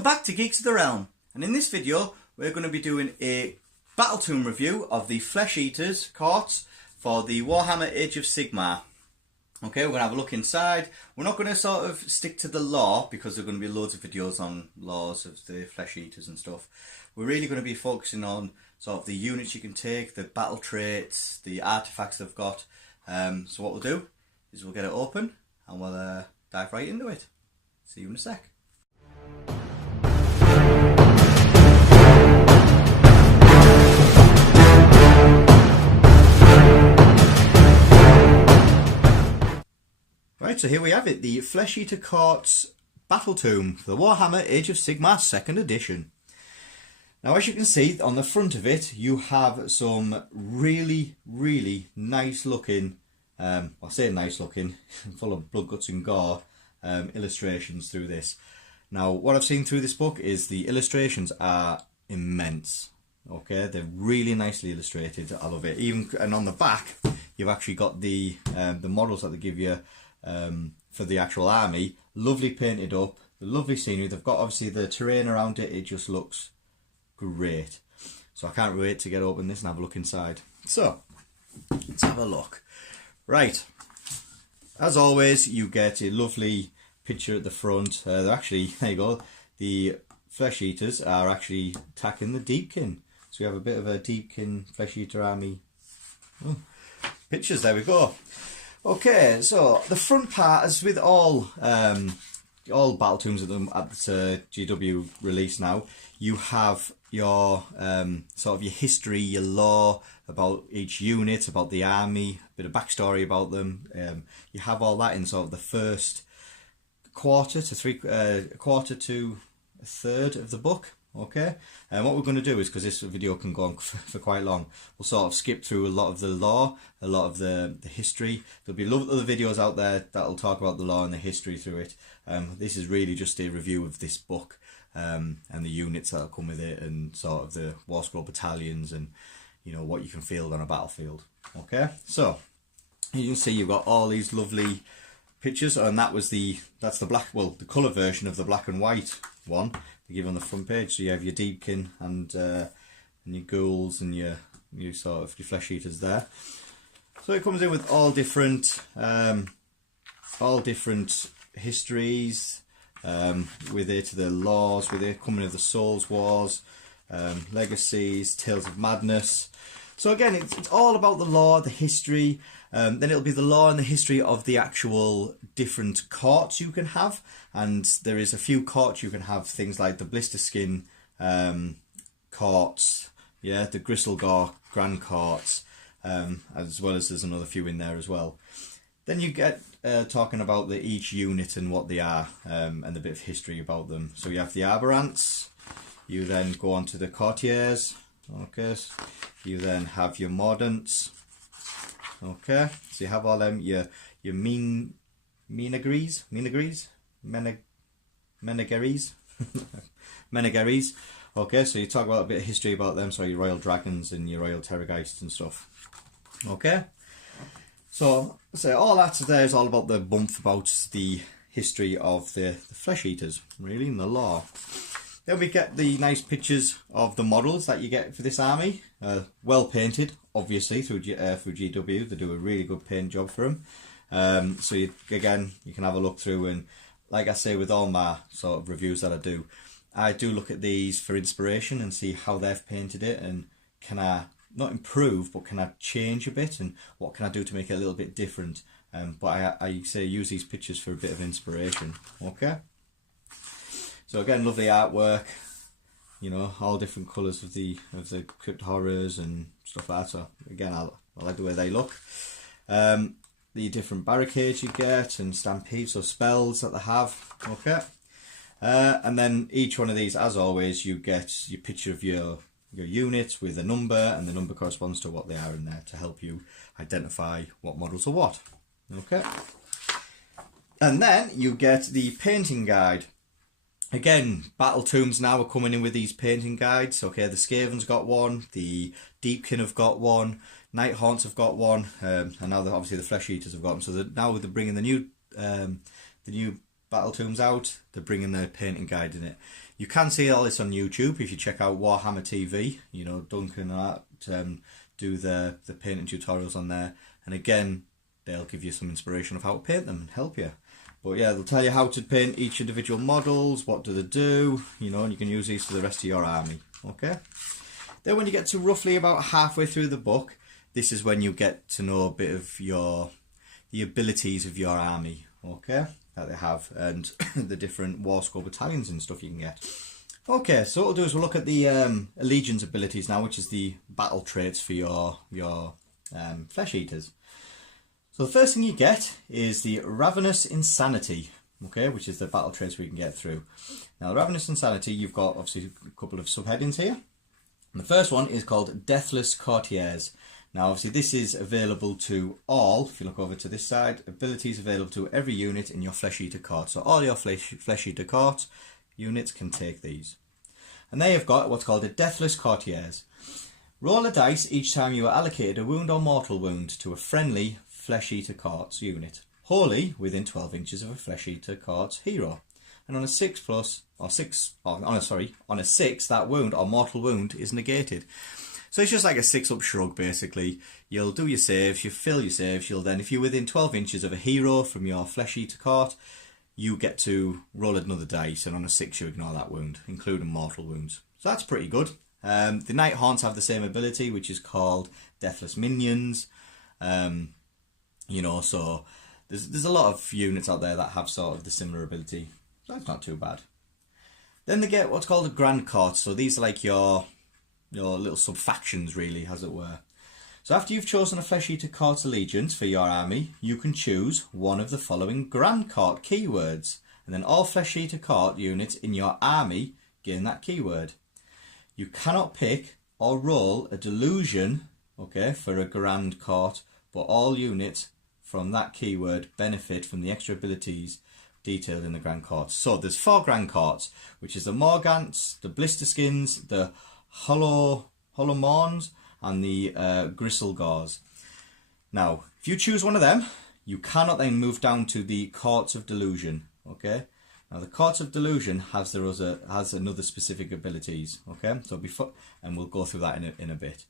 Welcome back to Geeks of the Realm, and in this video we're going to be doing a Battletome review of the Flesh Eaters carts for the Warhammer Age of Sigmar. Okay, we're going to have a look inside. We're not going to sort of stick to the lore because there are going to be loads of videos on laws of the Flesh Eaters and stuff. We're really going to be focusing on sort of the units you can take, the battle traits, the artifacts they've got. So what we'll do is we'll get it open and we'll dive right into it. See you in a sec. Right, so here we have it, the Flesh Eater Carts Battletome for the Warhammer Age of Sigmar 2nd edition. Now, as you can see on the front of it, you have some really nice looking, I say nice looking, full of blood, guts and gore illustrations through this. Now, what I've seen through this book is the illustrations are immense. Okay, they're really nicely illustrated. I love it. And on the back, you've actually got the models that they give you for the actual army, lovely painted up, the lovely scenery. They've got obviously the terrain around it. It just looks great. So I can't wait to get open this and have a look inside. So let's have a look. Right, as always, you get a lovely picture at the front. They're actually, there you go, the Flesh Eaters are actually attacking the Deepkin. So we have a bit of a Deepkin Flesh Eater army. Pictures, there we go. Okay, so the front part, as with all Battletomes at the GW release now, you have your sort of your history, your lore about each unit, about the army, a bit of backstory about them. You have all that in sort of the first quarter to a third of the book. Okay, and what we're going to do is, because this video can go on for quite long, we'll sort of skip through a lot of the lore, a lot of the history. There'll be other videos out there that'll talk about the lore and the history through it. This is really just a review of this book and the units that'll come with it, and sort of the War Scroll battalions, and you know what you can field on a battlefield. Okay, so you can see you've got all these lovely pictures, and that's the black, well, the colour version of the black and white one they give on the front page. So you have your Deepkin and your ghouls and your sort of your Flesh Eaters there. So it comes in with all different histories with it, the laws with it, coming of the Souls Wars, legacies, Tales of Madness. So again, it's all about the lore, the history. Then it'll be the lore and the history of the actual different courts you can have. And there is a few courts you can have, things like the Blister Skin courts, yeah, the Gristlegore Grand courts, as well as there's another few in there as well. Then you get talking about each unit and what they are, and a bit of history about them. So you have the Arborants, you then go on to the Courtiers, okay, you then have your Mordants. Okay, so you have all them, your Menageries, Menageries. Okay, so you talk about a bit of history about them, so your Royal Dragons and your Royal Terrorgeists and stuff. Okay, so all that there is all about the bump about the history of the Flesh Eaters, really, and the lore. Then we get the nice pictures of the models that you get for this army, well painted, obviously, through GW. They do a really good paint job for them. So you can have a look through, and like I say with all my sort of reviews that I do look at these for inspiration and see how they've painted it, and can I not improve, but can I change a bit, and what can I do to make it a little bit different. But I say use these pictures for a bit of inspiration. Okay. So again, lovely artwork, you know, all different colours of the crypt horrors and stuff like that. So again, I like the way they look. The different barricades you get and stampedes, or spells that they have. Okay, and then each one of these, as always, you get your picture of your unit with a number, and the number corresponds to what they are in there to help you identify what models are what. Okay, and then you get the painting guide. Again, Battletomes now are coming in with these painting guides. Okay, the Skaven's got one, the Deepkin have got one, Nighthaunts have got one, and now obviously the Flesh Eaters have got them. So now they're bringing the new Battletomes out. They're bringing their painting guide in it. You can see all this on YouTube if you check out Warhammer TV. You know, Duncan and that do the painting tutorials on there, and again they'll give you some inspiration of how to paint them and help you. But yeah, they'll tell you how to paint each individual models, what do they do, you know, and you can use these for the rest of your army. Okay. Then when you get to roughly about halfway through the book, this is when you get to know a bit of the abilities of your army, okay, that they have, and the different war score battalions and stuff you can get. Okay, so what we'll do is we'll look at the allegiance abilities now, which is the battle traits for your flesh eaters. So the first thing you get is the Ravenous Insanity, okay, which is the battle traits we can get through. Now, Ravenous Insanity, you've got obviously a couple of subheadings here. And the first one is called Deathless Courtiers. Now, obviously, this is available to all, if you look over to this side, abilities available to every unit in your Flesh Eater court. So all your Flesh Eater court units can take these. And they have got what's called a Deathless Courtiers. Roll a dice each time you are allocated a wound or mortal wound to a friendly Flesh Eater court unit, wholly within 12 inches of a Flesh Eater court hero. And on a 6, that wound or mortal wound is negated. So it's just like a 6-up shrug, basically. You'll do your saves, you fill your saves, you'll then, if you're within 12 inches of a hero from your Flesh Eater court, you get to roll another dice, and on a 6 you ignore that wound, including mortal wounds. So that's pretty good. The Night Haunts have the same ability, which is called Deathless Minions. You know, so there's a lot of units out there that have sort of the similar ability. So that's not too bad. Then they get what's called a Grand Court. So these are like your little sub-factions, really, as it were. So after you've chosen a Flesh Eater Court allegiance for your army, you can choose one of the following Grand Court keywords. And then all Flesh Eater Court units in your army gain that keyword. You cannot pick or roll a delusion, okay, for a Grand Court, but all units from that keyword benefit from the extra abilities detailed in the Grand Courts. So there's 4 Grand Courts, which is the Morgants, the Blisterskins, the Holomorns, and the Gristlegores. Now, if you choose one of them, you cannot then move down to the Courts of Delusion. Okay. Now the Courts of Delusion has another specific abilities. Okay. So and we'll go through that in a bit.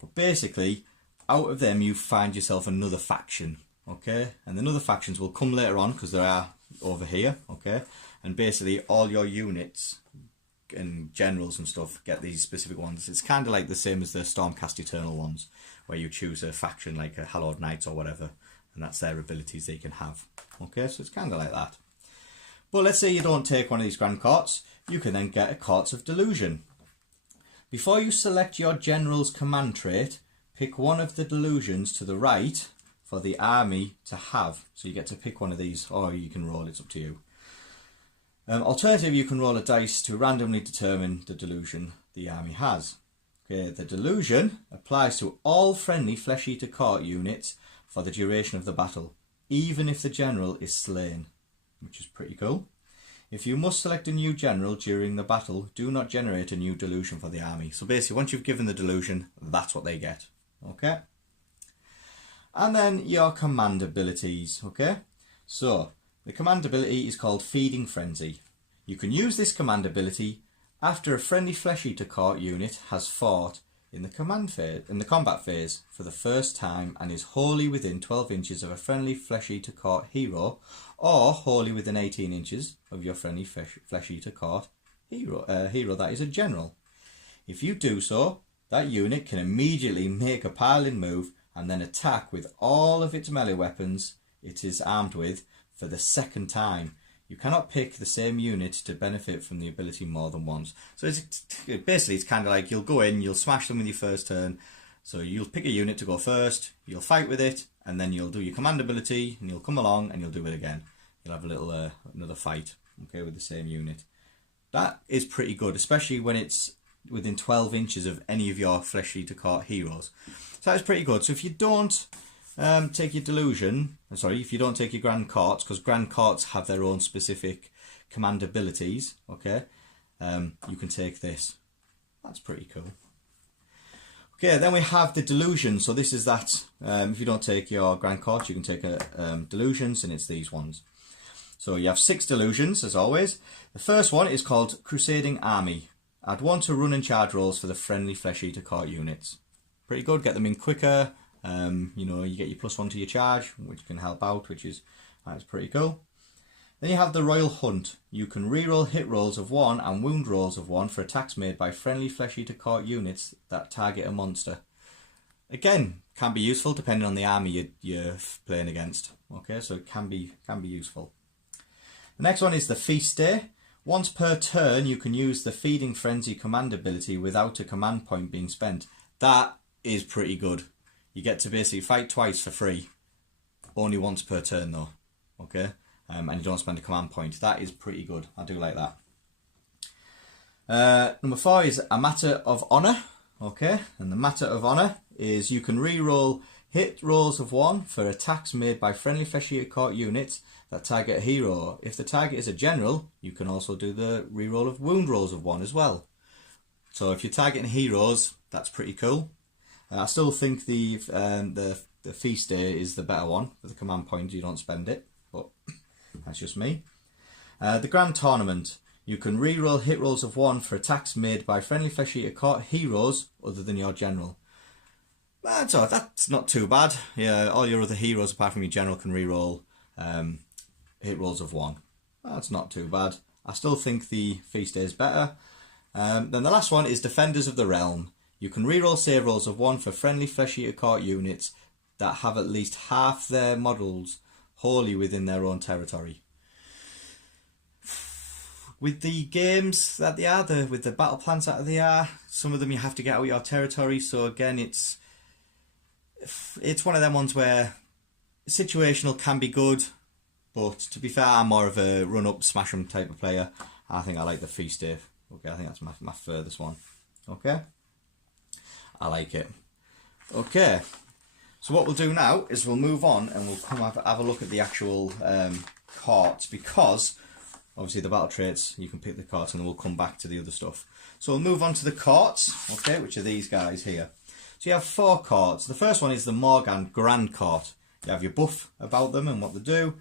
But basically, out of them you find yourself another faction. Okay. And the other factions will come later on because they are over here. Okay. And basically all your units and generals and stuff get these specific ones. It's kind of like the same as the Stormcast Eternal ones, where you choose a faction like a Hallowed Knights or whatever, and that's their abilities they can have. Okay, so it's kind of like that. But let's say you don't take one of these Grand Courts, you can then get a Courts of Delusion. Before you select your general's command trait, pick one of the delusions to the right for the army to have. So you get to pick one of these, or you can roll, it's up to you. Alternatively, you can roll a dice to randomly determine the delusion the army has. Okay, the delusion applies to all friendly Flesh Eater Court units for the duration of the battle, even if the general is slain, which is pretty cool. If you must select a new general during the battle, do not generate a new delusion for the army. So basically, once you've given the delusion, that's what they get. Okay? And then your command abilities. Okay? So the command ability is called Feeding Frenzy. You can use this command ability after a friendly Flesh Eater Court unit has fought in the combat phase for the first time and is wholly within 12 inches of a friendly Flesh Eater Court hero, or wholly within 18 inches of your friendly Flesh Eater Court hero that is a general. If you do so, that unit can immediately make a pile-in move and then attack with all of its melee weapons it is armed with for the second time. You cannot pick the same unit to benefit from the ability more than once. So basically it's kind of like you'll go in, you'll smash them with your first turn. So you'll pick a unit to go first, you'll fight with it, and then you'll do your command ability, and you'll come along and you'll do it again. You'll have a little another fight, okay, with the same unit. That is pretty good, especially when it's within 12 inches of any of your Flesh Eater Court heroes. So that is pretty good. So if you don't take your delusion, if you don't take your Grand Courts, because Grand Courts have their own specific command abilities, okay, you can take this. That's pretty cool. Okay, then we have the delusion. So this is that, if you don't take your Grand Courts, you can take delusions, and it's these ones. So you have 6 delusions, as always. The first one is called Crusading Army. Add 1 to run and charge rolls for the friendly Flesh Eater Court units. Pretty good, get them in quicker. You know, you get your +1 to your charge, which can help out, that's pretty cool. Then you have the Royal Hunt. You can reroll hit rolls of 1 and wound rolls of 1 for attacks made by friendly Flesh Eater Court units that target a monster. Again, can be useful depending on the army you're playing against. Okay, so it can be useful. The next one is the Feast Day. Once per turn, you can use the Feeding Frenzy command ability without a command point being spent. That is pretty good. You get to basically fight twice for free. Only once per turn though. Okay? And you don't spend a command point. That is pretty good. I do like that. Number 4 is a Matter of Honour. Okay? And the Matter of Honour is you can re-roll hit rolls of 1 for attacks made by friendly Flesh Eater Court units that target a hero. If the target is a general, you can also do the re-roll of wound rolls of 1 as well. So if you're targeting heroes, that's pretty cool. I still think the Feast Day is the better one. For the command point, you don't spend it, but that's just me. The Grand Tournament. You can re-roll hit rolls of 1 for attacks made by friendly Flesh Eater Court heroes other than your general. That's not too bad. Yeah, all your other heroes apart from your general can re-roll hit rolls of 1. That's not too bad. I still think the Feast Day is better. Then the last one is Defenders of the Realm. You can re-roll save rolls of 1 for friendly Flesh Eater Court units that have at least half their models wholly within their own territory. With the games that they are, with the battle plans that they are, some of them you have to get out of your territory. So again, it's one of them ones where situational can be good, but to be fair, I'm more of a run-up, smash 'em type of player. I think I like the Feast Day. Okay, I think that's my furthest one. Okay, I like it. Okay, so what we'll do now is we'll move on and we'll come have a look at the actual cards, because obviously the battle traits, you can pick the cards and then we'll come back to the other stuff. So we'll move on to the cards, okay, which are these guys here. So you have 4 cards. The first one is the Morgan Grand Court. You have your buff about them and what they do,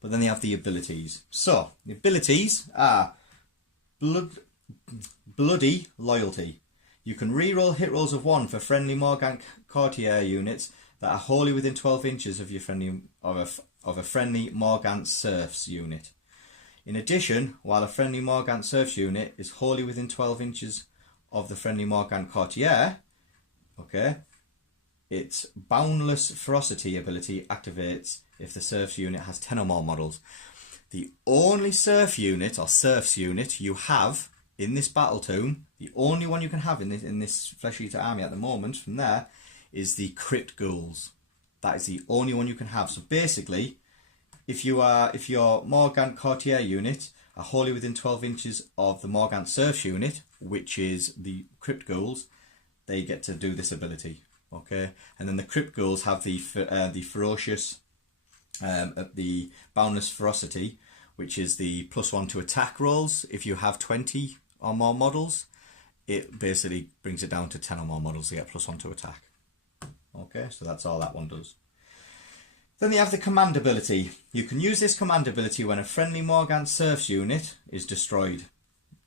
but then you have the abilities. So the abilities are Bloody Loyalty. You can re-roll hit rolls of 1 for friendly Morgan Courtier units that are wholly within 12 inches of your friendly of a friendly Morgan Serfs unit. In addition, while a friendly Morgan Serfs unit is wholly within 12 inches of the friendly Morgan Courtier, okay, its Boundless Ferocity ability activates if the Serfs unit has 10 or more models. The only Serf unit or Serfs unit you have in this Battletome, the only one you can have in this Flesh Eater army at the moment from there, is the Crypt Ghouls. That is the only one you can have. So basically, if your Morgan Courtier unit are wholly within 12 inches of the Morgan Serfs unit, which is the Crypt Ghouls, they get to do this ability. Okay, and then the Crypt Ghouls have the ferocious, the Boundless Ferocity, which is the +1 to attack rolls. If you have 20 or more models, it basically brings it down to 10 or more models to get +1 to attack. Okay, so that's all that one does. Then you have the command ability. You can use this command ability when a friendly Morgan Serfs unit is destroyed.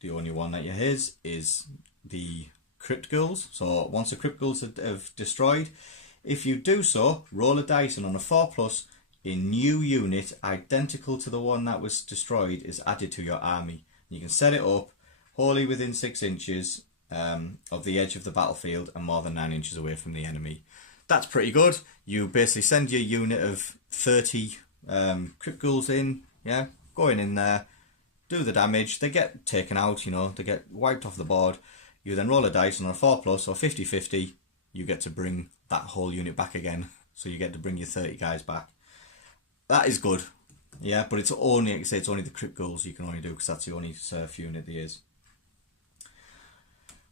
The only one that you has is the Crypt Ghouls. So once the Crypt Ghouls have destroyed, if you do so, roll a dice, and on a 4+, a new unit identical to the one that was destroyed is added to your army. You can set it up wholly within 6 inches of the edge of the battlefield and more than 9 inches away from the enemy. That's pretty good. You basically send your unit of 30 Crypt Ghouls in, yeah, going in there, do the damage, they get taken out, you know, they get wiped off the board. You then roll a dice, and on a 4+, or 50-50, you get to bring that whole unit back again. So you get to bring your 30 guys back. That is good, yeah, but it's only, like I say, it's only the Crypt Ghouls you can only do, because that's the only Serf unit there is.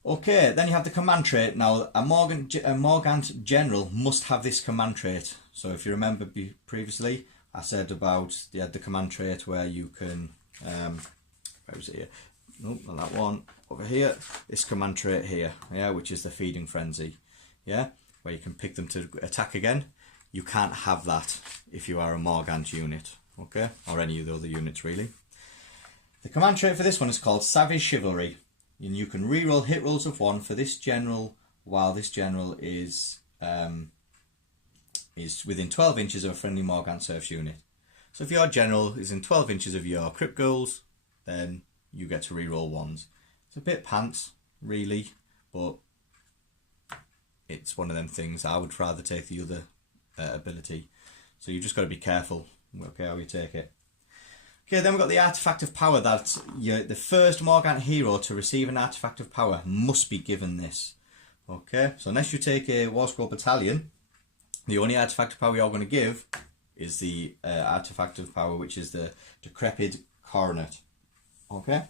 Okay, then you have the command trait. Now, a Morgant General must have this command trait. So if you remember previously, I said about the command trait where you can, where was it here? Nope, not that one. Over here, this command trait here, yeah, which is the Feeding Frenzy, yeah, where you can pick them to attack again. You can't have that if you are a Morgant unit, okay, or any of the other units really. The command trait for this one is called Savage Chivalry, and you can reroll hit rolls of 1 for this general while this general is within 12 inches of a friendly Morgant Serfs unit. So if your general is in 12 inches of your crypt goals, then you get to reroll 1s. It's a bit pants, really, but it's one of them things. I would rather take the other ability. So you've just got to be careful, okay, how you take it. Okay, then we've got the Artifact of Power. That's the first Morgant hero to receive an Artifact of Power must be given this. Okay, so unless you take a War Scroll Battalion, the only Artifact of Power you're going to give is the Artifact of Power, which is the Decrepit Coronet. Okay?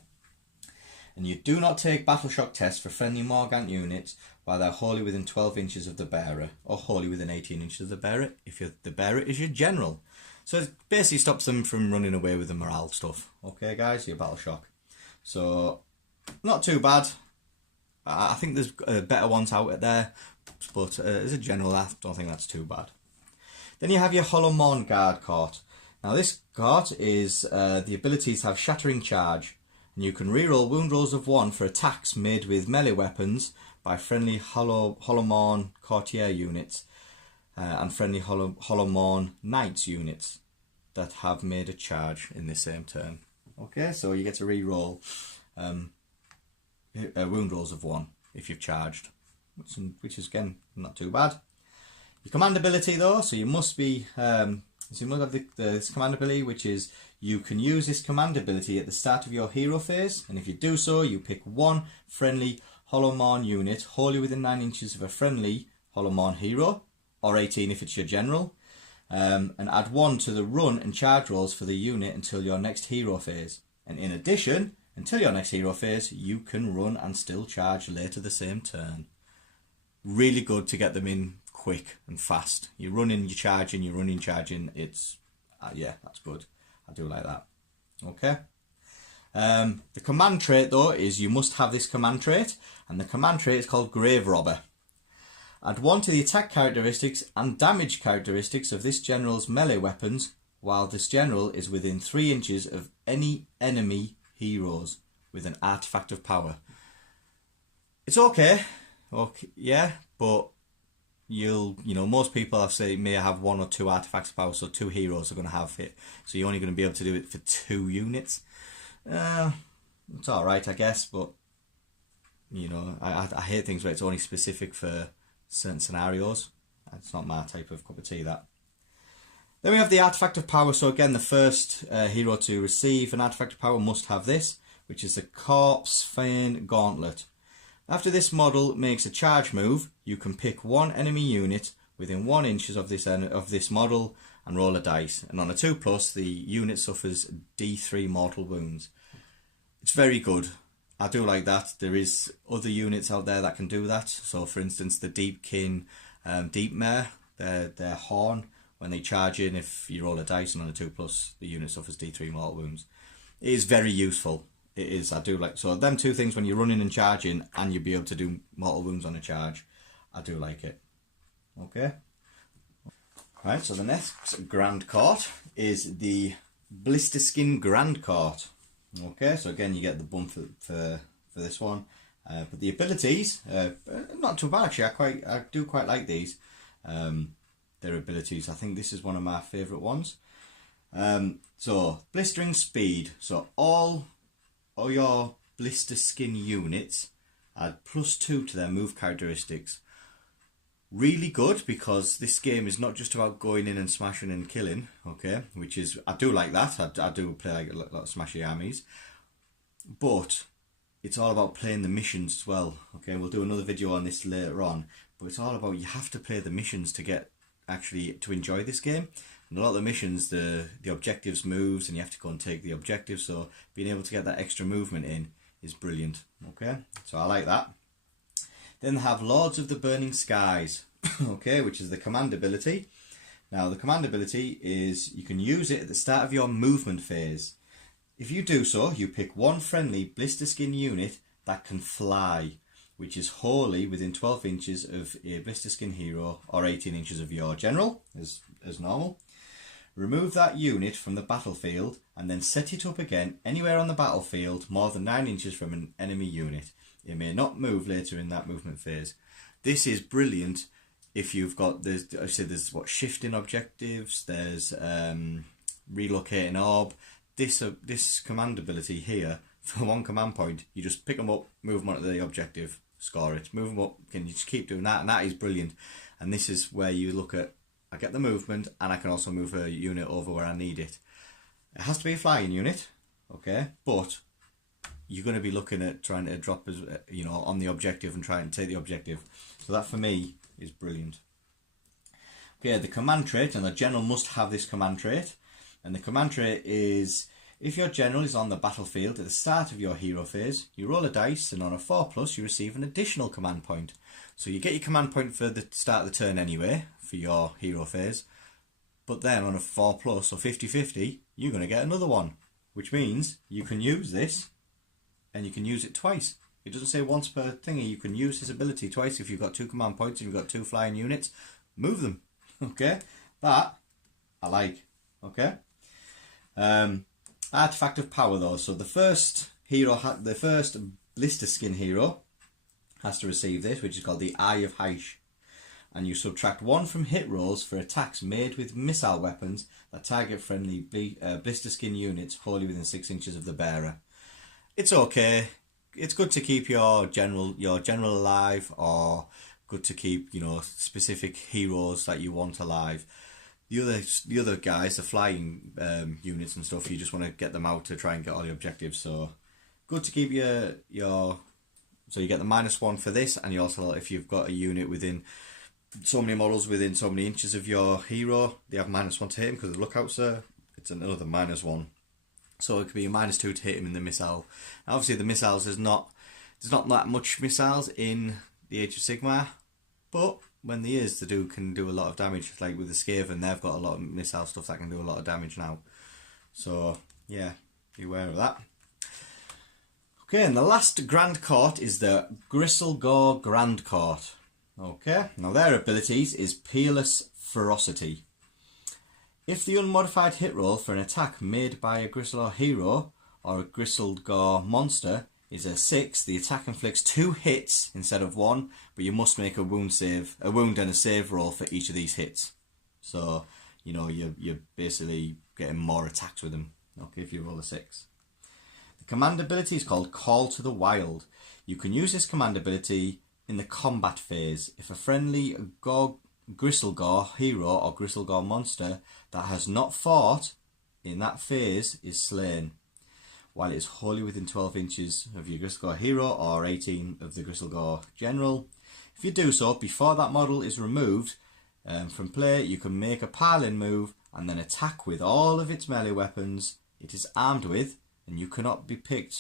And you do not take Battle Shock tests for friendly Morgant units while they're wholly within 12 inches of the bearer, or wholly within 18 inches of the bearer, if the bearer is your general. So it basically stops them from running away with the morale stuff. Okay, guys, your Battle Shock. So, not too bad. I think there's better ones out there, but as a general, I don't think that's too bad. Then you have your Hollow Morn Guard Court. Now this court is the abilities have Shattering Charge, and you can reroll wound rolls of 1 for attacks made with melee weapons by friendly Hollow Morn Courtier units and friendly Hollow Morn Knights units that have made a charge in the same turn. Okay, so you get to reroll wound rolls of 1 if you've charged, which is again not too bad. Your command ability though, so you must be so you must have this command ability, which is you can use this command ability at the start of your hero phase, and if you do so, you pick 1 friendly Hollow Morn unit wholly within 9 inches of a friendly Hollow Morn hero, or 18 if it's your general, and add 1 to the run and charge rolls for the unit until your next hero phase. And in addition, until your next hero phase, you can run and still charge later the same turn. Really good to get them in quick and fast. You're running, you're charging, you're running, charging. It's, yeah, that's good. I do like that. Okay. The command trait though is you must have this command trait, and the command trait is called Grave Robber. Add 1 to the attack characteristics and damage characteristics of this general's melee weapons while this general is within 3 inches of any enemy heroes with an Artifact of Power. It's okay, yeah, but most people I've said may have 1 or 2 Artifacts of Power, so 2 heroes are going to have it, so you're only going to be able to do it for 2 units. It's alright, I guess, but I hate things where it's only specific for certain scenarios. It's not my type of cup of tea, that. Then we have the Artifact of Power. So again, the first hero to receive an Artifact of Power must have this, which is the Corpse Feign Gauntlet. After this model makes a charge move, you can pick 1 enemy unit within 1 inches of this model and roll a dice. And on a 2+, the unit suffers D3 mortal wounds. It's very good. I do like that. There is other units out there that can do that. So for instance, the Deepkin Deep Mare, their horn, when they charge in, if you roll a dice and on a 2+, the unit suffers D3 mortal wounds. It is very useful. It is. I do like, so them 2 things, when you're running and charging and you'll be able to do mortal wounds on a charge, I do like it. Okay. Right, so the next Grand Court is the Blister Skin Grand Court. Okay, so again you get the bump for this one, but the abilities not too bad actually. I do quite like these. Their abilities. I think this is one of my favourite ones. So Blistering Speed. So all your Blister Skin units add +2 to their move characteristics. Really good, because this game is not just about going in and smashing and killing, okay, which is, I do like that, I do play like a lot of smashy armies, but it's all about playing the missions as well, okay. We'll do another video on this later on, but it's all about, you have to play the missions to get, actually, to enjoy this game. And a lot of the missions, the objectives moves, and you have to go and take the objectives, so being able to get that extra movement in is brilliant, okay, so I like that. Then they have Lords of the Burning Skies, okay, which is the command ability. Now the command ability is, you can use it at the start of your movement phase. If you do so, you pick 1 friendly Blister Skin unit that can fly, which is wholly within 12 inches of a Blister Skin hero, or 18 inches of your general, as normal. Remove that unit from the battlefield and then set it up again anywhere on the battlefield more than 9 inches from an enemy unit. It may not move later in that movement phase. This is brilliant if you've got, there's what, shifting objectives, there's relocating orb. This command ability here, for one command point, you just pick them up, move them onto the objective, score it. Move them up, can you just keep doing that? And that is brilliant. And this is where you look at, I get the movement and I can also move a unit over where I need it. It has to be a flying unit, okay, but you're going to be looking at trying to drop, on the objective and trying to take the objective. So that for me is brilliant. Okay, the command trait, and the general must have this command trait. And the command trait is, if your general is on the battlefield at the start of your hero phase, you roll a dice and on a 4+, you receive an additional command point. So you get your command point for the start of the turn anyway, for your hero phase. But then on a 4+ or 50-50, you're going to get another one. Which means you can use this and you can use it twice. It doesn't say once per thingy. You can use this ability twice if you've got 2 command points and you've got 2 flying units. Move them. Okay? That I like. Okay? Artifact of power though. So the first blister skin hero has to receive this, which is called the Eye of Heish. And you subtract 1 from hit rolls for attacks made with missile weapons that target friendly blister skin units wholly within 6 inches of the bearer. It's okay. It's good to keep your general alive, or good to keep specific heroes that you want alive. The other guys, the flying units and stuff, you just want to get them out to try and get all the objectives. So good to keep so you get the -1 for this, and you also, if you've got a unit within so many models within so many inches of your hero, they have -1 to hit him because of the lookouts there. It's another -1. So it could be a -2 to hit him in the missile. Now, obviously the missiles, there's not that much missiles in the Age of Sigmar, but when there is, they can do a lot of damage. Like with the Skaven, they've got a lot of missile stuff that can do a lot of damage now. So yeah, be aware of that. Okay, and the last Grand Court is the Gristlegore Grand Court. Okay, now their abilities is Peerless Ferocity. If the unmodified hit roll for an attack made by a Gristlegore hero or a Gristlegore monster is a 6, the attack inflicts 2 hits instead of 1, but you must make a wound and a save roll for each of these hits. So, you're basically getting more attacks with them, okay, if you roll a 6. The command ability is called Call to the Wild. You can use this command ability in the combat phase. If a friendly Gristlegore hero or Gristlegore monster that has not fought in that phase is slain, while it is wholly within 12 inches of your Gristlegore hero or 18 of the Gristlegore general. If you do so before that model is removed from play, you can make a pile-in move and then attack with all of its melee weapons it is armed with, and you cannot pick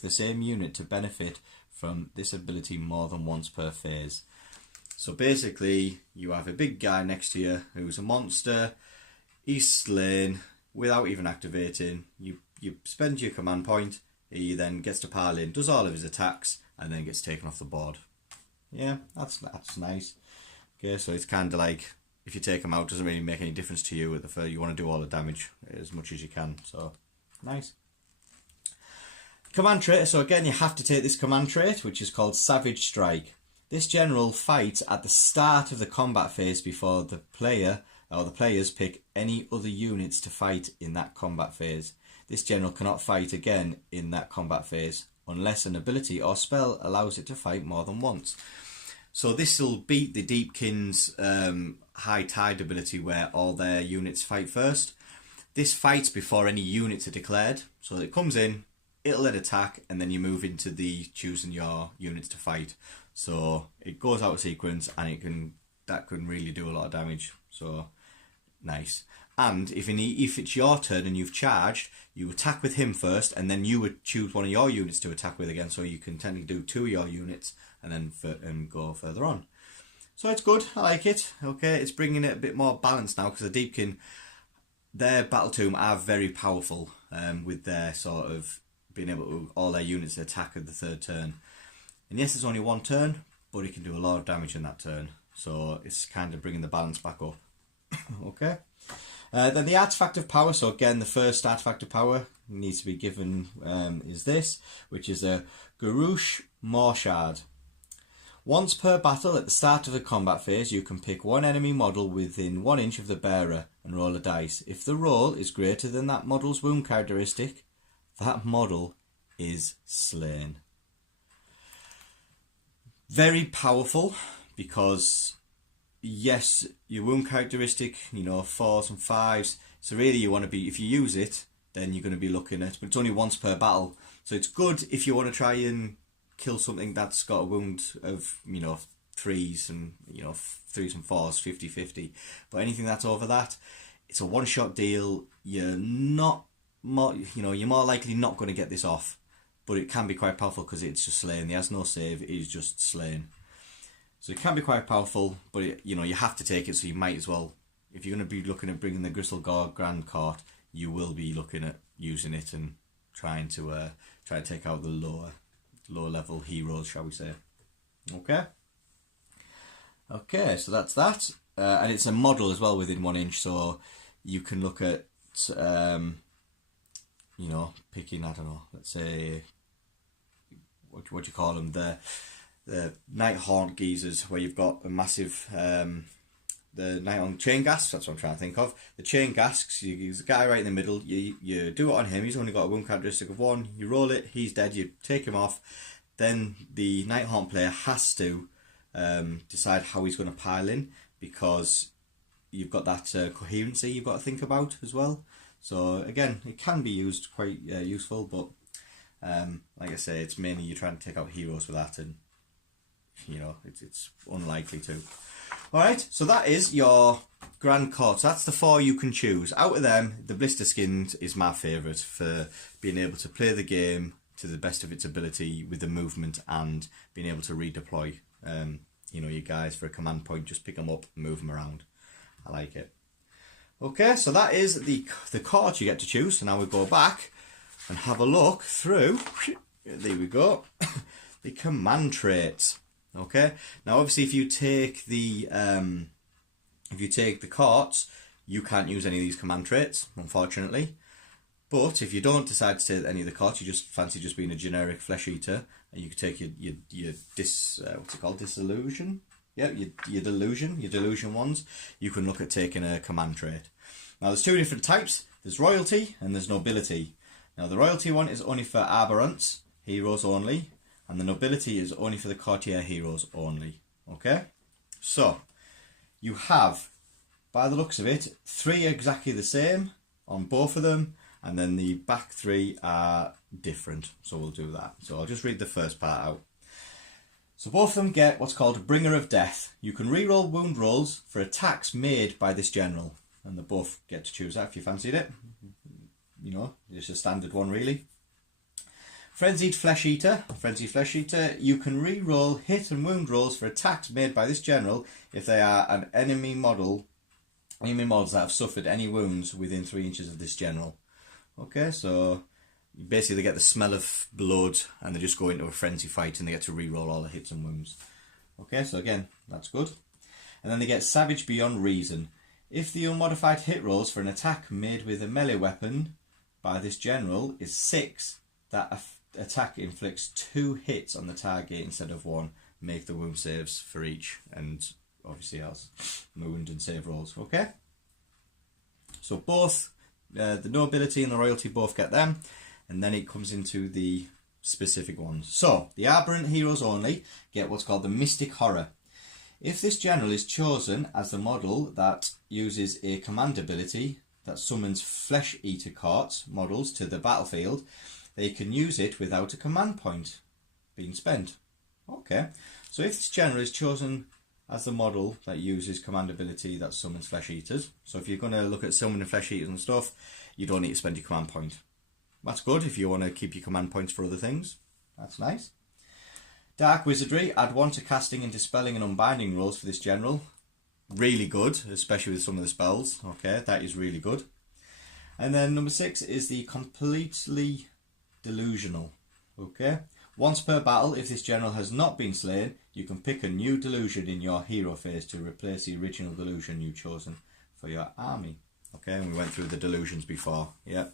the same unit to benefit from this ability more than once per phase. So basically, you have a big guy next to you who's a monster. He's slain without even activating. You spend your command point. He then gets to pile in, does all of his attacks, and then gets taken off the board. Yeah, that's nice. Okay, so it's kind of like, if you take him out, it doesn't really make any difference to you. You want to do all the damage as much as you can. So nice. Command trait. So again, you have to take this command trait, which is called Savage Strike. This general fights at the start of the combat phase before the player or the players pick any other units to fight in that combat phase. This general cannot fight again in that combat phase unless an ability or spell allows it to fight more than once. So this will beat the Deepkin's High Tide ability where all their units fight first. This fights before any units are declared. So it comes in, it'll let attack, and then you move into the choosing your units to fight. So it goes out of sequence, and that can really do a lot of damage. So nice. And if it's your turn and you've charged, you attack with him first, and then you would choose one of your units to attack with again. So you can technically do 2 of your units and then go further on. So it's good. I like it. Okay, it's bringing it a bit more balance now, because the Deepkin, their Battletome are very powerful with their sort of being able to all their units to attack at the 3rd turn. And yes, it's only 1 turn, but it can do a lot of damage in that turn. So it's kind of bringing the balance back up. Okay. Then the artifact of power. So again, the first artifact of power needs to be given is this, which is a Garouche Morshard. Once per battle, at the start of the combat phase, you can pick one enemy model within 1 inch of the bearer and roll a dice. If the roll is greater than that model's wound characteristic, that model is slain. Very powerful, because yes, your wound characteristic, 4s and 5s. So really you want to be, if you use it, then you're going to be looking at, but it's only once per battle. So it's good if you want to try and kill something that's got a wound of, 3s and, 3s and 4s, 50-50. But anything that's over that, it's a one-shot deal. You're you're more likely not going to get this off. But it can be quite powerful because it's just slain. He has no save, it is just slain. So it can be quite powerful, but you have to take it, so you might as well. If you're going to be looking at bringing the Gristlegore Grand Court, you will be looking at using it and trying to take out the lower level heroes, shall we say. Okay, so that's that. And it's a model as well within 1 inch, so you can look at, picking, I don't know, let's say, what do you call them? The Nighthaunt geezers, where you've got a massive, the Nighthaunt chain gasps, that's what I'm trying to think of. The chain gasps, you use the guy right in the middle, you do it on him, he's only got a wound characteristic of 1, you roll it, he's dead, you take him off, then the Nighthaunt player has to decide how he's going to pile in, because you've got that coherency you've got to think about as well. So again, it can be used quite useful, but like I say, it's mainly you're trying to take out heroes with that, and it's unlikely to. Alright, so that is your Grand Court. So that's the 4 you can choose. Out of them, the Blister Skins is my favourite for being able to play the game to the best of its ability with the movement and being able to redeploy your guys for a command point. Just pick them up, move them around. I like it. Okay, so that is the court you get to choose. So now we go back and have a look through. There we go. The command traits. Okay. Now, obviously, if you take the courts, you can't use any of these command traits, unfortunately. But if you don't decide to take any of the courts, you just fancy just being a generic flesh eater, and you can take your disillusion. Yeah, your delusion ones. You can look at taking a command trait. Now, there's 2 different types. There's royalty and there's nobility. Now, the royalty one is only for aberrants, heroes only, and the nobility is only for the courtier heroes only. Okay? So, you have, by the looks of it, 3 exactly the same on both of them, and then the back 3 are different. So we'll do that. So I'll just read the first part out. So both of them get what's called a Bringer of Death. You can reroll wound rolls for attacks made by this general, and they both get to choose that if you fancied it. Just a standard one really. Frenzied Flesh Eater. You can re-roll hit and wound rolls for attacks made by this general if they are an enemy models that have suffered any wounds within 3 inches of this general. Okay, so basically they get the smell of blood and they just go into a frenzy fight and they get to re-roll all the hits and wounds. Okay, so again, that's good. And then they get Savage Beyond Reason. If the unmodified hit rolls for an attack made with a melee weapon by this general is 6, that attack inflicts 2 hits on the target instead of 1. Make the wound saves for each, and obviously else wound and save rolls. Okay, so both the nobility and the royalty both get them, and then it comes into the specific ones. So the aberrant heroes only get what's called the Mystic Horror. If this general is chosen as the model that uses a command ability that summons Flesh Eater Courts models to the battlefield, they can use it without a command point being spent. Okay, so if this general is chosen as the model that uses command ability that summons Flesh Eaters, so if you're going to look at summoning Flesh Eaters and stuff, you don't need to spend your command point. That's good if you want to keep your command points for other things. That's nice. Dark Wizardry, add 1 to casting and dispelling and unbinding rolls for this general. Really good, especially with some of the spells. Okay, that is really good. And then number 6 is the Completely Delusional. Okay, once per battle, if this general has not been slain, you can pick a new delusion in your hero phase to replace the original delusion you've chosen for your army. Okay, and we went through the delusions before. Yeah.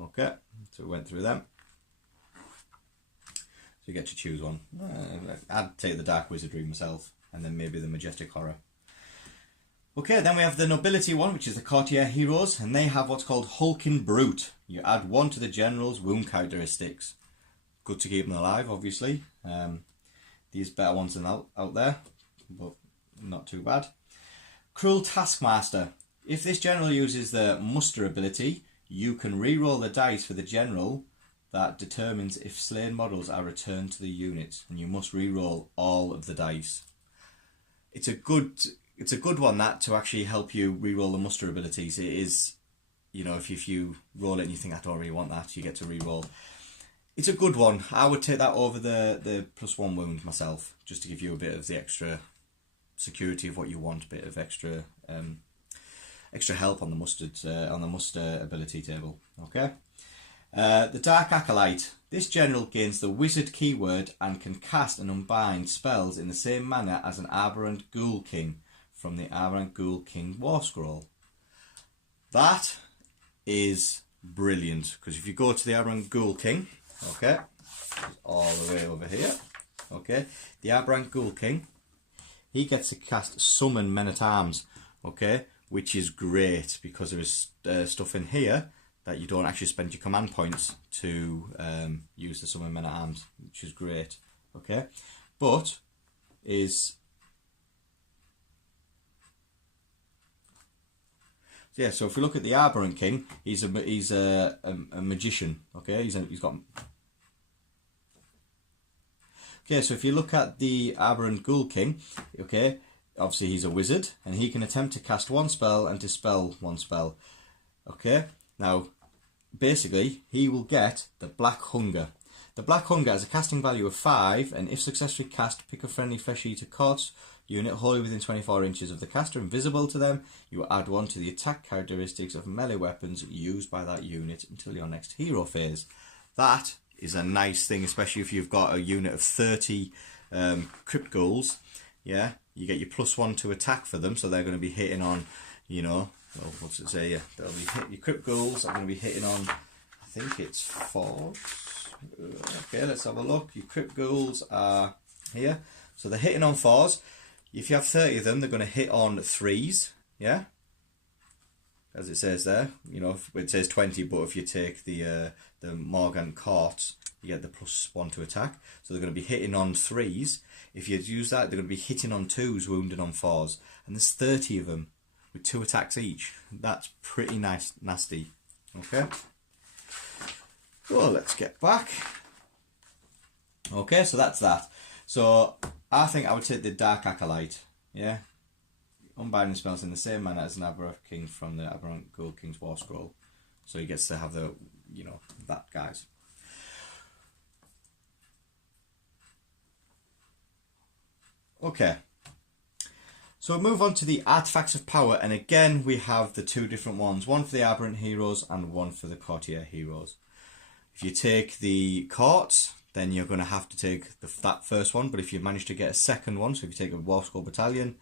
Okay, so we went through them. So you get to choose one. I'd take the Dark Wizardry myself, and then maybe the Majestic Horror. Okay, then we have the Nobility one, which is the Courtier Heroes, and they have what's called Hulking Brute. You add 1 to the General's wound characteristics. Good to keep them alive, obviously. These better ones than out there, but not too bad. Cruel Taskmaster. If this General uses the Muster ability, you can re-roll the dice for the General that determines if slain models are returned to the unit, and you must re-roll all of the dice. It's a good one, that, to actually help you re-roll the muster abilities. It is, you know, if you roll it and you think, I don't really want that, you get to re-roll. It's a good one. I would take that over the +1 wound myself, just to give you a bit of the extra security of what you want, a bit of extra help on the muster ability table. Okay. The Dark Acolyte. This General gains the Wizard keyword and can cast and unbind spells in the same manner as an Aberrant Ghoul King from the Aberrant Ghoul King War Scroll. That is brilliant, because if you go to the Aberrant Ghoul King, okay, all the way over here, okay, the Aberrant Ghoul King, he gets to cast Summon Men-at-Arms, okay, which is great because there is stuff in here that you don't actually spend your command points to use the Summon Men-at-Arms, which is great, okay, but is... Yeah, so if we look at the Aberrant King, he's a magician, okay, he's got... Okay, so if you look at the Aberrant Ghoul King, okay, obviously he's a wizard, and he can attempt to cast 1 spell and dispel 1 spell. Okay, now, basically, he will get the Black Hunger. The Black Hunger has a casting value of 5, and if successfully cast, pick a friendly Flesh Eater Courts unit wholly within 24 inches of the caster, invisible to them. You add 1 to the attack characteristics of melee weapons used by that unit until your next hero phase. That is a nice thing, especially if you've got a unit of 30 Crypt Ghouls. Yeah, you get your +1 to attack for them, so they're going to be hitting on, you know, well, what's it say? Yeah, they'll be your Crypt Ghouls are going to be hitting on, I think it's 4. Okay, let's have a look. Your Crypt Ghouls are here, so they're hitting on 4s. If you have 30 of them, they're going to hit on 3s, yeah? As it says there, you know, it says 20, but if you take the Morgant Courts, you get the +1 to attack. So they're going to be hitting on 3s. If you use that, they're going to be hitting on 2s, wounding on 4s. And there's 30 of them with 2 attacks each. That's pretty nice, nasty. Okay? Well, let's get back. Okay, so that's that. So I think I would take the Dark Acolyte, yeah? Unbinding spells in the same manner as an Aberrant King from the Aberrant Ghoul King's War Scroll. So he gets to have the, you know, that, guys. Okay. So we'll move on to the Artifacts of Power, and again we have the 2 different ones. One for the Aberrant Heroes and one for the Courtier Heroes. If you take the Courts, then you're going to have to take that first one, but if you manage to get a second one, so if you take a War Scroll Battalion,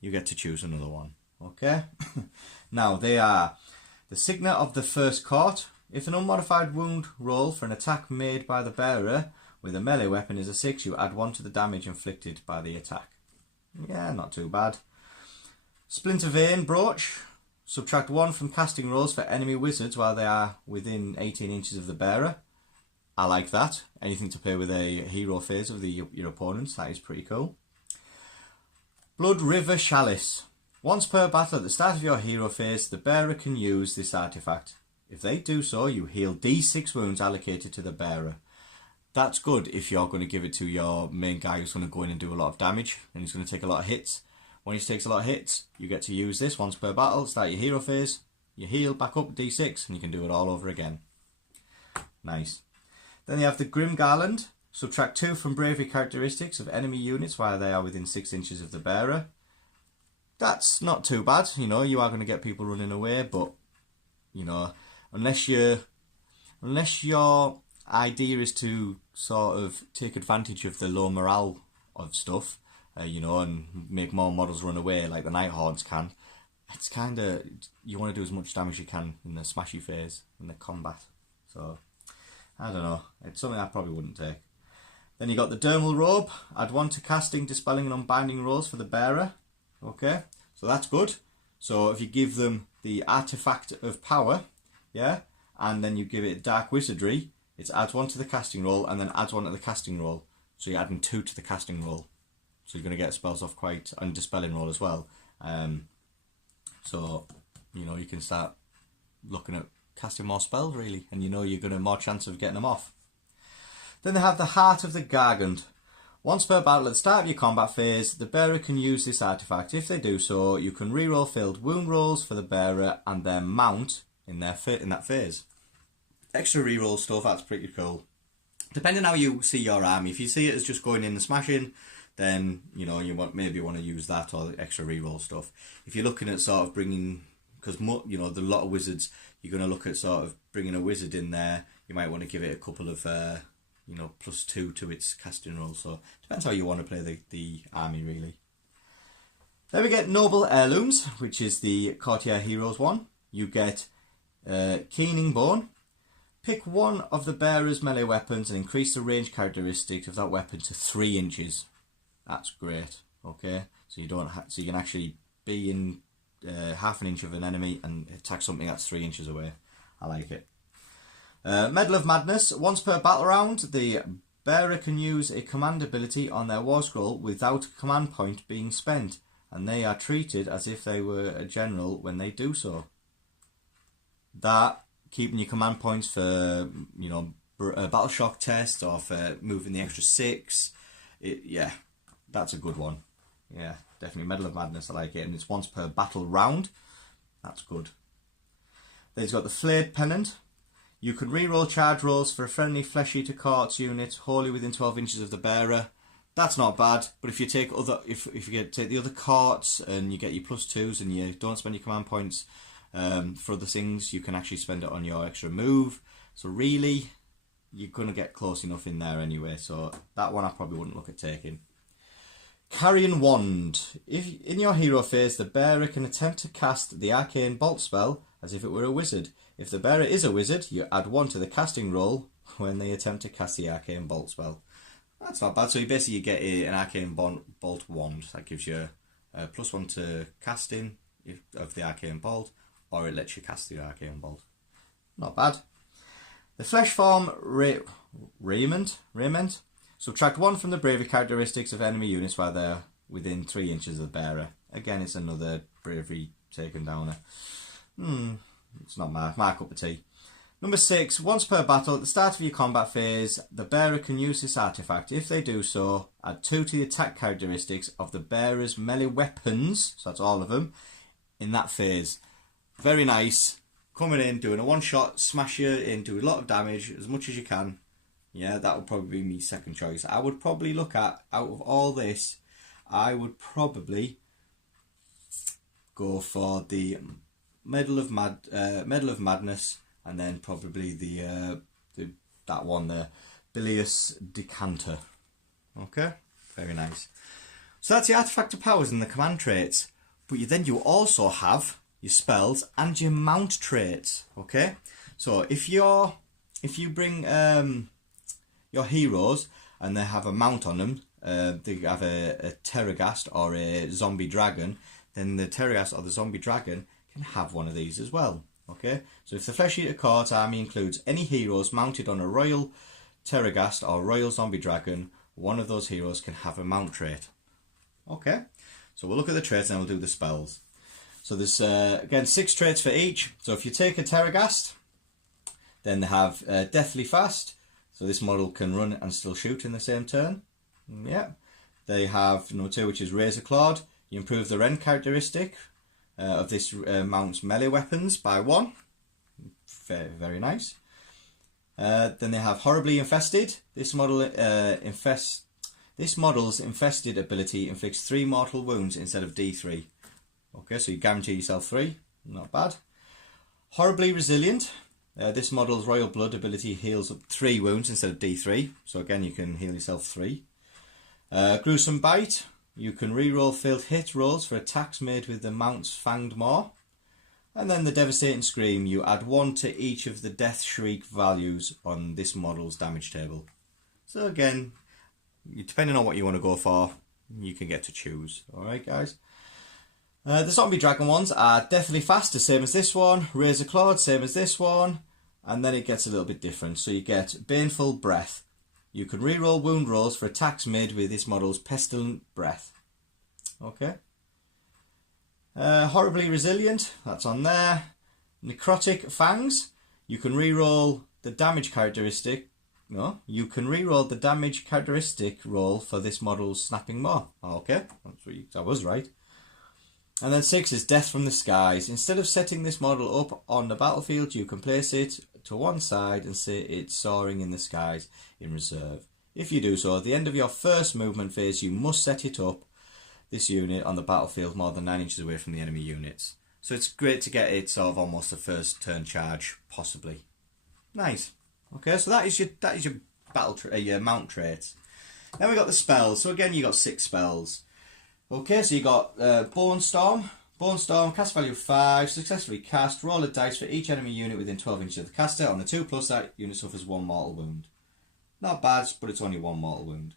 you get to choose another one. Okay? Now, they are the Signet of the First Court. If an unmodified wound roll for an attack made by the bearer with a melee weapon is a 6, you add 1 to the damage inflicted by the attack. Yeah, not too bad. Splinter Vein Brooch. Subtract 1 from casting rolls for enemy wizards while they are within 18 inches of the bearer. I like that. Anything to play with a hero phase of your opponents, that is pretty cool. Blood River Chalice. Once per battle at the start of your hero phase, the bearer can use this artifact. If they do so, you heal D6 wounds allocated to the bearer. That's good if you're going to give it to your main guy who's going to go in and do a lot of damage, and he's going to take a lot of hits. When he takes a lot of hits, you get to use this once per battle, start your hero phase, you heal back up D6, and you can do it all over again. Nice. Then you have the Grim Garland. Subtract 2 from bravery characteristics of enemy units while they are within 6 inches of the bearer. That's not too bad, you know, you are going to get people running away, but, you know, unless your idea is to sort of take advantage of the low morale of stuff, you know, and make more models run away like the Nighthawks can, it's kind of, you want to do as much damage as you can in the smashy phase, in the combat. So, I don't know. It's something I probably wouldn't take. Then you got the Dermal Robe. Add 1 to casting, dispelling and unbinding rolls for the bearer. Okay, so that's good. So if you give them the Artifact of Power, yeah, and then you give it Dark Wizardry, it adds 1 to the casting roll and then adds 1 to the casting roll. So you're adding 2 to the casting roll. So you're going to get spells off quite, and dispelling roll as well. So, you know, you can start looking at casting more spells really, and you know you're going to have more chance of getting them off. Then they have the Heart of the Gargant. Once per battle at the start of your combat phase, the bearer can use this artifact. If they do so, you can reroll filled wound rolls for the bearer and their mount in that phase. Extra reroll stuff, that's pretty cool. Depending how you see your army, if you see it as just going in and smashing, then you know you maybe want to use that or the extra reroll stuff. If you're looking at sort of bringing, because you know the lot of wizards, you're going to look at sort of bringing a wizard in there. You might want to give it a couple of you know, +2 to its casting roll. So depends how you want to play the army really. Then we get Noble Heirlooms, which is the Courtier Heroes one. You get Keening Bone. Pick one of the bearer's melee weapons and increase the range characteristic of that weapon to 3 inches. That's great. Okay, so you don't so you can actually be in half an inch of an enemy and attack something that's 3 inches away. I like it. Medal of Madness. Once per battle round, the bearer can use a command ability on their war scroll without a command point being spent, and they are treated as if they were a general when they do so. That, keeping your command points for, you know, battle shock test or for moving the extra 6, yeah, that's a good one. Yeah, definitely Medal of Madness, I like it, and it's once per battle round. That's good. Then he's got the Flayed Pennant. You can reroll charge rolls for a friendly Flesh Eater Courts unit wholly within 12 inches of the bearer. That's not bad, but if you take if you take the other courts and you get your +2s and you don't spend your command points for other things, you can actually spend it on your extra move. So really, you're going to get close enough in there anyway. So that one I probably wouldn't look at taking. Carrion Wand. If in your hero phase, the bearer can attempt to cast the Arcane Bolt spell as if it were a wizard. If the bearer is a wizard, you add 1 to the casting roll when they attempt to cast the Arcane Bolt spell. That's not bad. So you basically get an Arcane Bolt wand. That gives you a +1 to casting of the Arcane Bolt, or it lets you cast the Arcane Bolt. Not bad. The Flesh Form Raiment. Subtract 1 from the bravery characteristics of enemy units while they're within 3 inches of the bearer. Again, it's another bravery taken downer. It's not my cup of tea. Number 6. Once per battle, at the start of your combat phase, the bearer can use this artifact. If they do so, add 2 to the attack characteristics of the bearer's melee weapons, so that's all of them, in that phase. Very nice. Coming in, doing a one-shot, smash you in, do a lot of damage, as much as you can. Yeah, that would probably be my second choice. I would probably look at, out of all this, I would probably go for the Medal of Madness, and then probably that one there, Bilious Decanter. Okay, very nice. So that's the artifact of powers and the command traits. But you also have your spells and your mount traits. Okay, so if you bring your heroes and they have a mount on them, they have a Terragast or a zombie dragon, then the Terragast or the zombie dragon can have one of these as well. Okay, so if the Flesh Eater Court army includes any heroes mounted on a Royal Terragast or Royal Zombie Dragon, one of those heroes can have a mount trait. Okay, so we'll look at the traits and we'll do the spells. So there's again 6 traits for each. So if you take a Terragast, then they have Deathly Fast. So this model can run and still shoot in the same turn. Yeah. They have number 2, which is Razor Clawed. You improve the rend characteristic of this mount's melee weapons by 1. Very, very nice. Then they have Horribly Infested. This model's infested ability inflicts 3 mortal wounds instead of D3. Okay, so you guarantee yourself 3. Not bad. Horribly Resilient. This model's Royal Blood ability heals up 3 wounds instead of D3. So again, you can heal yourself 3. Gruesome Bite. you can re-roll failed hit rolls for attacks made with the mount's fanged maw. And then the Devastating Scream, you add 1 to each of the Death Shriek values on this model's damage table. So again, depending on what you want to go for, you can get to choose. Alright guys. The Zombie Dragon ones are definitely faster, same as this one. Razor Clawed, same as this one. And then it gets a little bit different. So you get Baneful Breath. You can re-roll wound rolls for attacks made with this model's Pestilent Breath. Okay. Horribly Resilient, that's on there. Necrotic Fangs, you can re-roll the damage characteristic. No, you can re-roll the damage characteristic roll for this model's Snapping Maw. Okay, I was right. And then 6 is Death from the Skies. Instead of setting this model up on the battlefield, you can place it to one side and say it's soaring in the skies in reserve. If you do so, at the end of your first movement phase, you must set it up, this unit, on the battlefield more than 9 inches away from the enemy units. So it's great to get it sort of almost a first turn charge, possibly. Nice. Okay, so that is your your mount traits. Then we got the spells. So again, you got 6 spells. Okay, so you got Bone Storm. Bone Storm, cast value 5, successfully cast. Roll a dice for each enemy unit within 12 inches of the caster. On the 2+, that unit suffers 1 mortal wound. Not bad, but it's only 1 mortal wound.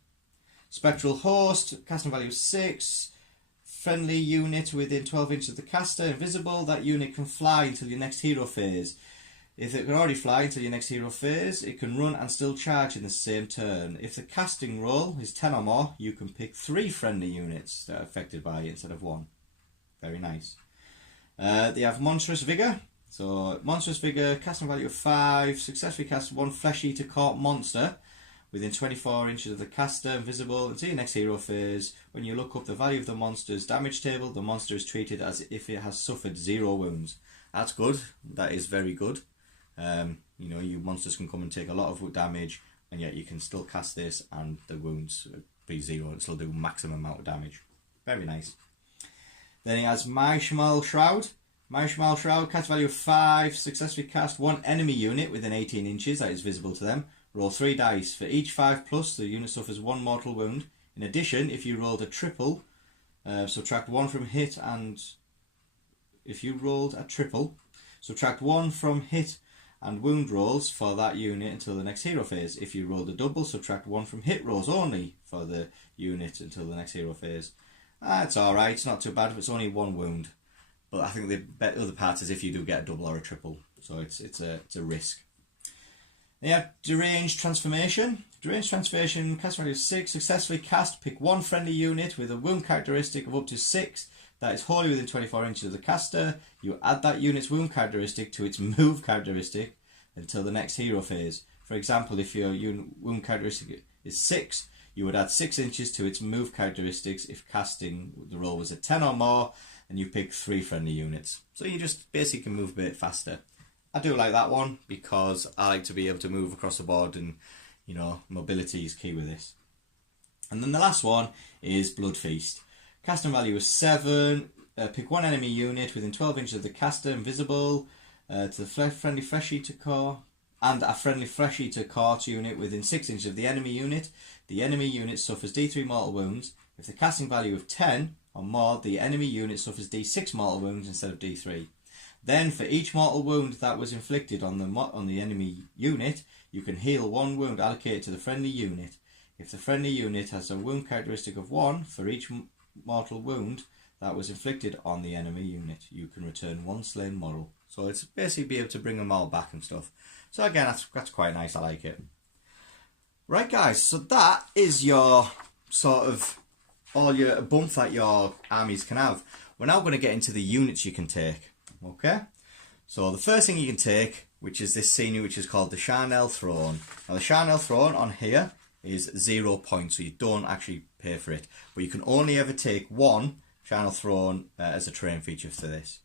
Spectral Host, casting value 6. Friendly unit within 12 inches of the caster, invisible. That unit can fly until your next hero phase. If it can already fly until your next hero phase, it can run and still charge in the same turn. If the casting roll is 10 or more, you can pick 3 friendly units that are affected by it instead of 1. Very nice. They have Monstrous Vigour. So, Monstrous Vigour, casting value of 5, successfully cast 1 Flesh Eater Caught monster within 24 inches of the caster, invisible until your next hero phase. When you look up the value of the monster's damage table, the monster is treated as if it has suffered 0 wounds. That's good. That is very good. You know, you monsters can come and take a lot of damage, and yet you can still cast this and the wounds be 0 and still do maximum amount of damage. Very nice. Then he has Maishmal Shroud. Maishmal Shroud, cast value of 5, successfully cast 1 enemy unit within 18 inches that is visible to them. Roll 3 dice. For each 5+, the unit suffers 1 mortal wound. In addition, if you rolled a triple, subtract 1 from hit, and if you rolled a triple, subtract 1 from hit and wound rolls for that unit until the next hero phase. If you rolled a double, subtract 1 from hit rolls only for the unit until the next hero phase. It's alright, it's not too bad if it's only 1 wound. But I think the other part is if you do get a double or a triple. So it's a risk. Then you have Deranged Transformation. Deranged Transformation, cast value of 6, successfully cast. Pick 1 friendly unit with a wound characteristic of up to 6 that is wholly within 24 inches of the caster. You add that unit's wound characteristic to its move characteristic until the next hero phase. For example, if your wound characteristic is 6, you would add 6 inches to its move characteristics if casting the roll was a 10 or more, and you pick 3 friendly units. So you just basically can move a bit faster. I do like that one because I like to be able to move across the board, and you know, mobility is key with this. And then the last one is Blood Feast. Casting value is 7. Pick 1 enemy unit within 12 inches of the caster, invisible, to the friendly Flesh Eater Core, and a friendly Flesh Eater Caught unit within 6 inches of the enemy unit. The enemy unit suffers D3 mortal wounds. If the casting value of 10 or more, the enemy unit suffers D6 mortal wounds instead of D3. Then, for each mortal wound that was inflicted on the enemy unit, you can heal 1 wound allocated to the friendly unit. If the friendly unit has a wound characteristic of 1 for each mortal wound that was inflicted on the enemy unit, you can return 1 slain model. So it's basically be able to bring them all back and stuff. So again, that's quite nice. I like it. Right, guys. So that is your sort of all your bump that your armies can have. We're now going to get into the units you can take. Okay, so the first thing you can take, which is this scenery, which is called the Charnel Throne. Now the Charnel Throne on here is 0 points, so you don't actually pay for it, but you can only ever take 1 Charnel Throne as a terrain feature for this.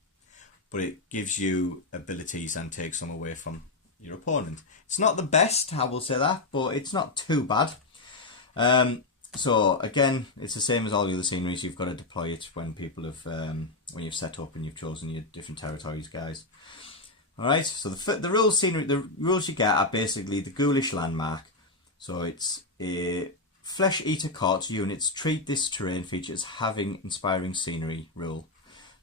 But it gives you abilities and takes some away from your opponent. It's not the best, I will say that, but it's not too bad. So again, it's the same as all the other sceneries. You've got to deploy it when people have, when you've set up and you've chosen your different territories, guys. All right. So the rules you get are basically the Ghoulish Landmark. So it's a Flesh Eater Carts units treat this terrain feature as having inspiring scenery rule.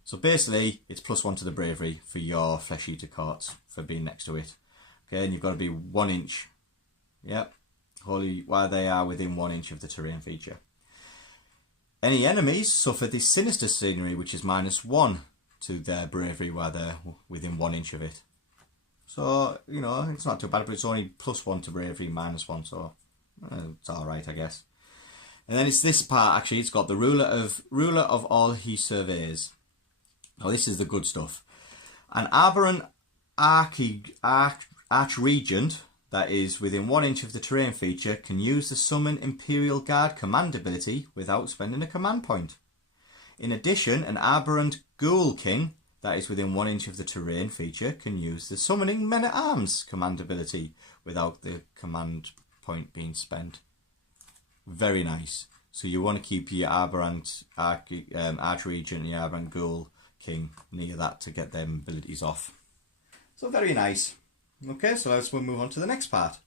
So basically, it's +1 to the bravery for your Flesh Eater Carts for being next to it. Okay, and you've got to be 1 inch. Yep, while they are within 1 inch of the terrain feature. Any enemies suffer this sinister scenery, which is -1 to their bravery while they're within 1 inch of it. So, you know, it's not too bad, but it's only +1 to bravery, -1, so it's alright, I guess. And then it's this part, actually, it's got the ruler of all he surveys. Now, this is the good stuff. An aberrant archregent that is within 1 inch of the terrain feature can use the Summon Imperial Guard command ability without spending a command point. In addition, an aberrant Ghoul King that is within 1 inch of the terrain feature can use the Summoning Men-at-Arms command ability without the command point being spent. Very nice. So you want to keep your aberrant archregent and your aberrant Ghoul King near that to get them abilities off. So very nice. Okay, so let's move on to the next part.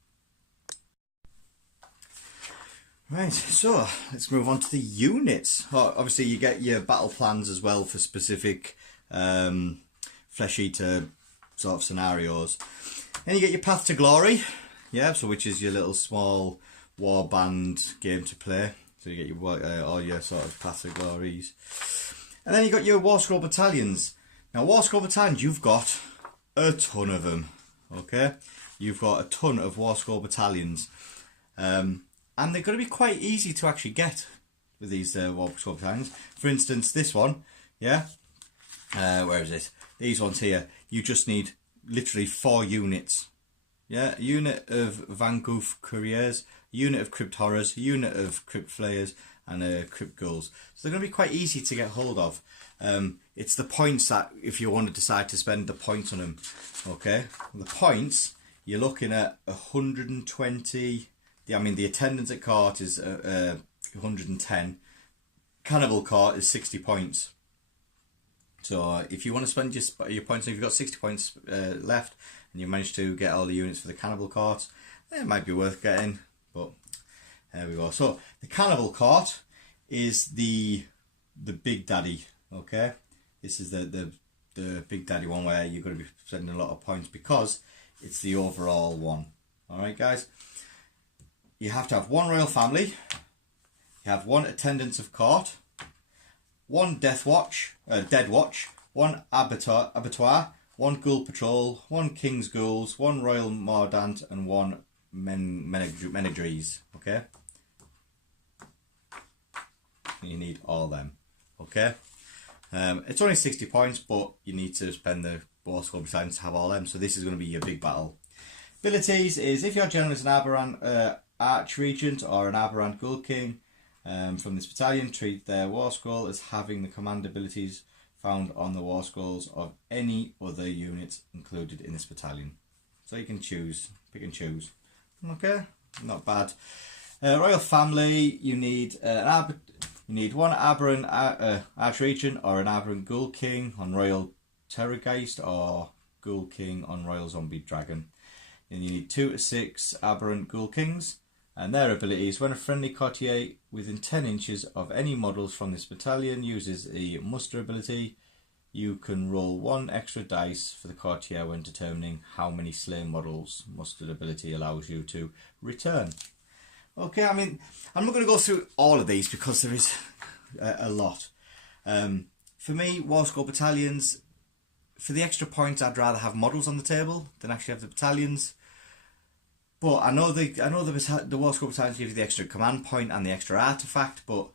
Right, so let's move on to the units. Oh, obviously you get your battle plans as well for specific Flesh Eater sort of scenarios. Then you get your Path to Glory, yeah, so which is your little small warband game to play. So you get your all your sort of Path to Glories. And then you got your War Scroll Battalions. Now War Scroll Battalions, you've got a ton of them, okay? You've got a ton of War Scroll Battalions. And they're going to be quite easy to actually get with these War Scroll Battalions. For instance, this one, yeah? Where is it? These ones here. You just need literally 4 units. Yeah, a unit of Van Goof Couriers, a unit of Crypt Horrors, a unit of Crypt Flayers, and Crypt Ghouls. So they're going to be quite easy to get hold of. It's the points that, if you want to decide to spend the points on them, okay? The points, you're looking at 120. I mean, the attendance at court is 110. Cannibal court is 60 points. So if you want to spend your points, if you've got 60 points left, and you manage to get all the units for the Cannibal Court, it might be worth getting, but there we go. So the Cannibal Court is the big daddy, okay? This is the big daddy one where you're going to be spending a lot of points because it's the overall one. Alright guys, you have to have 1 royal family, you have 1 attendance of court, 1 dead watch, 1 abattoir, 1 ghoul patrol, 1 king's ghouls, 1 royal mordant, and 1 menadries. Okay, you need all them. Okay, it's only 60 points, but you need to spend the War Scroll Battalions to have all them. So this is going to be your big battle. Abilities is if your general is an aberrant archregent or an aberrant Ghoul King from this battalion, treat their War Scroll as having the command abilities found on the War Scrolls of any other units included in this battalion. So you can choose, pick and choose. Okay, not bad. Royal family, you need 1 aberrant archregent or an aberrant Ghoul King on Royal Terrorgeist or Ghoul King on Royal Zombie Dragon. Then you need 2 to 6 aberrant Ghoul Kings and their abilities. When a friendly courtier within 10 inches of any models from this battalion uses a muster ability, you can roll 1 extra dice for the courtier when determining how many slain models mustered ability allows you to return. Okay, I mean, I'm not going to go through all of these because there is a lot. For me, War Scroll Battalions, for the extra points, I'd rather have models on the table than actually have the battalions. But I know the War Scroll Battalions give you the extra command point and the extra artifact, but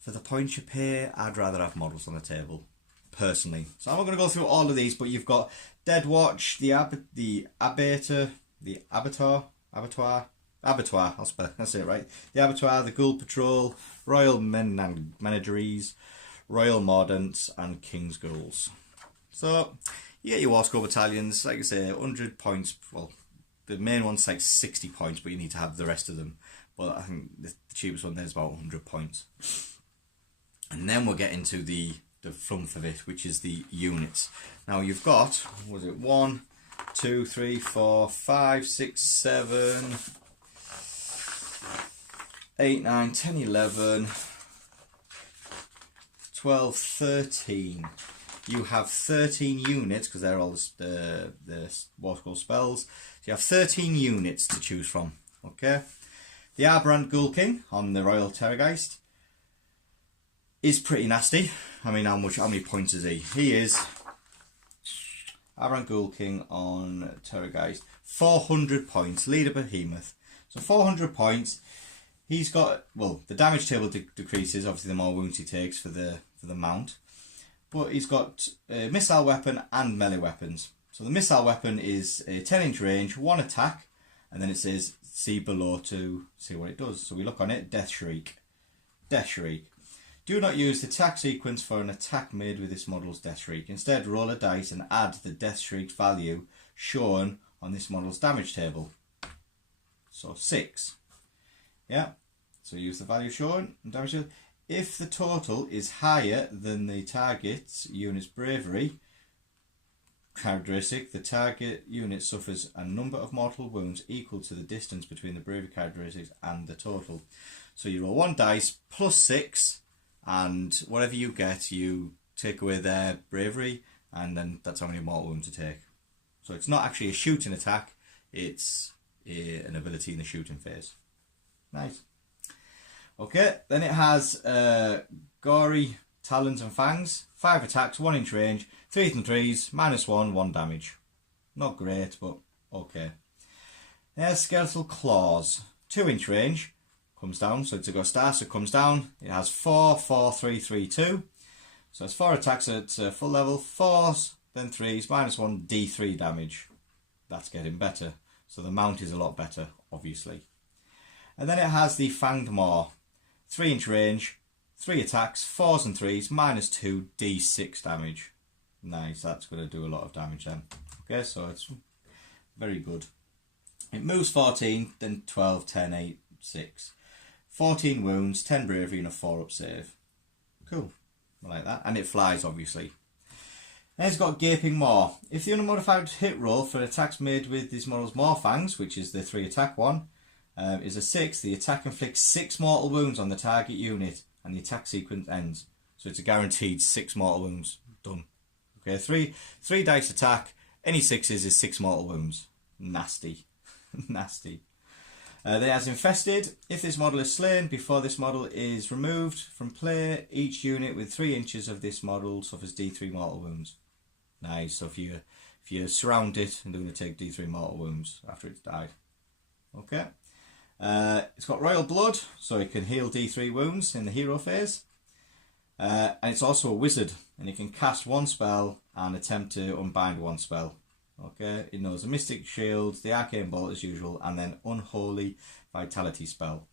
for the points you pay, I'd rather have models on the table, personally. So I'm not going to go through all of these, but you've got Dead Watch, the Abattoir, I'll say it right. The Abattoir, the Ghoul Patrol, Royal Menageries, Royal Mordants, and King's Ghouls. So you get your War Scroll Battalions, like I say, 100 points. Well, the main one's like 60 points, but you need to have the rest of them. But I think the cheapest one there is about 100 points. And then we'll get into the flump of it, which is the units. Now you've got, was it 1, 2, 3, 4, 5, 6, 7, 8, 9, 10, 11, 12, 13. You have 13 units, because they're all the War Scroll spells. So you have 13 units to choose from. Okay. The Aberrant Ghoul King on the Royal Terrorgeist is pretty nasty. I mean, how many points is he? He is Aberrant Ghoul King on Terrorgeist. 400 points. Leader Behemoth. So 400 points. He's got, well, the damage table decreases, obviously the more wounds he takes for the mount. But he's got a missile weapon and melee weapons. So the missile weapon is a 10-inch range, 1 attack, and then it says see below to see what it does. So we look on it, Death Shriek. Death Shriek. Do not use the attack sequence for an attack made with this model's Death Shriek. Instead, roll a dice and add the Death Shriek value shown on this model's damage table. So 6. Yeah. So use the value shown and damage table. If the total is higher than the target's unit's bravery characteristic, the target unit suffers a number of mortal wounds equal to the distance between the bravery characteristics and the total. So you roll 1 dice plus 6, and whatever you get, you take away their bravery, and then that's how many mortal wounds you take. So it's not actually a shooting attack, it's an ability in the shooting phase. Nice. Okay, then it has Gory Talons and Fangs, 5 attacks, 1-inch range, 3s and 3s, -1, 1 damage. Not great, but okay. There's Skeletal Claws, 2-inch range, comes down, so it's a Ghost Star, so it comes down. It has 4, 4, 3, 3, 2. So it's 4 attacks at full level, 4s, then 3s, -1, D3 damage. That's getting better. So the mount is a lot better, obviously. And then it has the Fanged Maw, 3-inch range, 3 attacks, 4s and 3s, -2, D6 damage. Nice, that's going to do a lot of damage then. Okay, so it's very good. It moves 14, then 12, 10, 8, 6. 14 wounds, 10 bravery and a 4-up save. Cool, I like that. And it flies, obviously. Then it's got Gaping Maw. If the unmodified hit roll for attacks made with this model's Maw Fangs, which is the 3 attack one, is a 6, the attack inflicts 6 mortal wounds on the target unit and the attack sequence ends. So it's a guaranteed 6 mortal wounds. Done. Okay, 3 dice attack, any 6s is 6 mortal wounds. Nasty. Nasty. Then it has Infested. If this model is slain before this model is removed from play, each unit with 3 inches of this model suffers D3 mortal wounds. Nice, so if you surround it, they're going to take D3 mortal wounds after it's died. Okay. It's got Royal Blood, so it can heal D3 wounds in the hero phase. And it's also a wizard, and it can cast 1 spell and attempt to unbind 1 spell. Okay, it knows the Mystic Shield, the Arcane Bolt as usual, and then Unholy Vitality spell.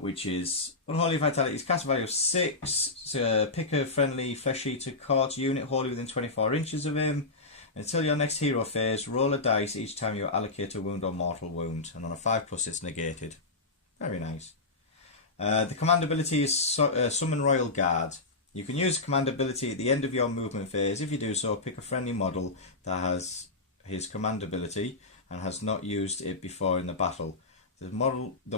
Which is Unholy Vitality is cast value of 6. Pick a friendly Flesh Eater Court unit wholly within 24 inches of him. Until your next hero phase, roll a dice each time you allocate a wound or mortal wound, and on a 5+ it's negated. Very nice. The command ability is Summon Royal Guard. You can use the command ability at the end of your movement phase. If you do so, pick a friendly model that has his command ability and has not used it before in the battle. The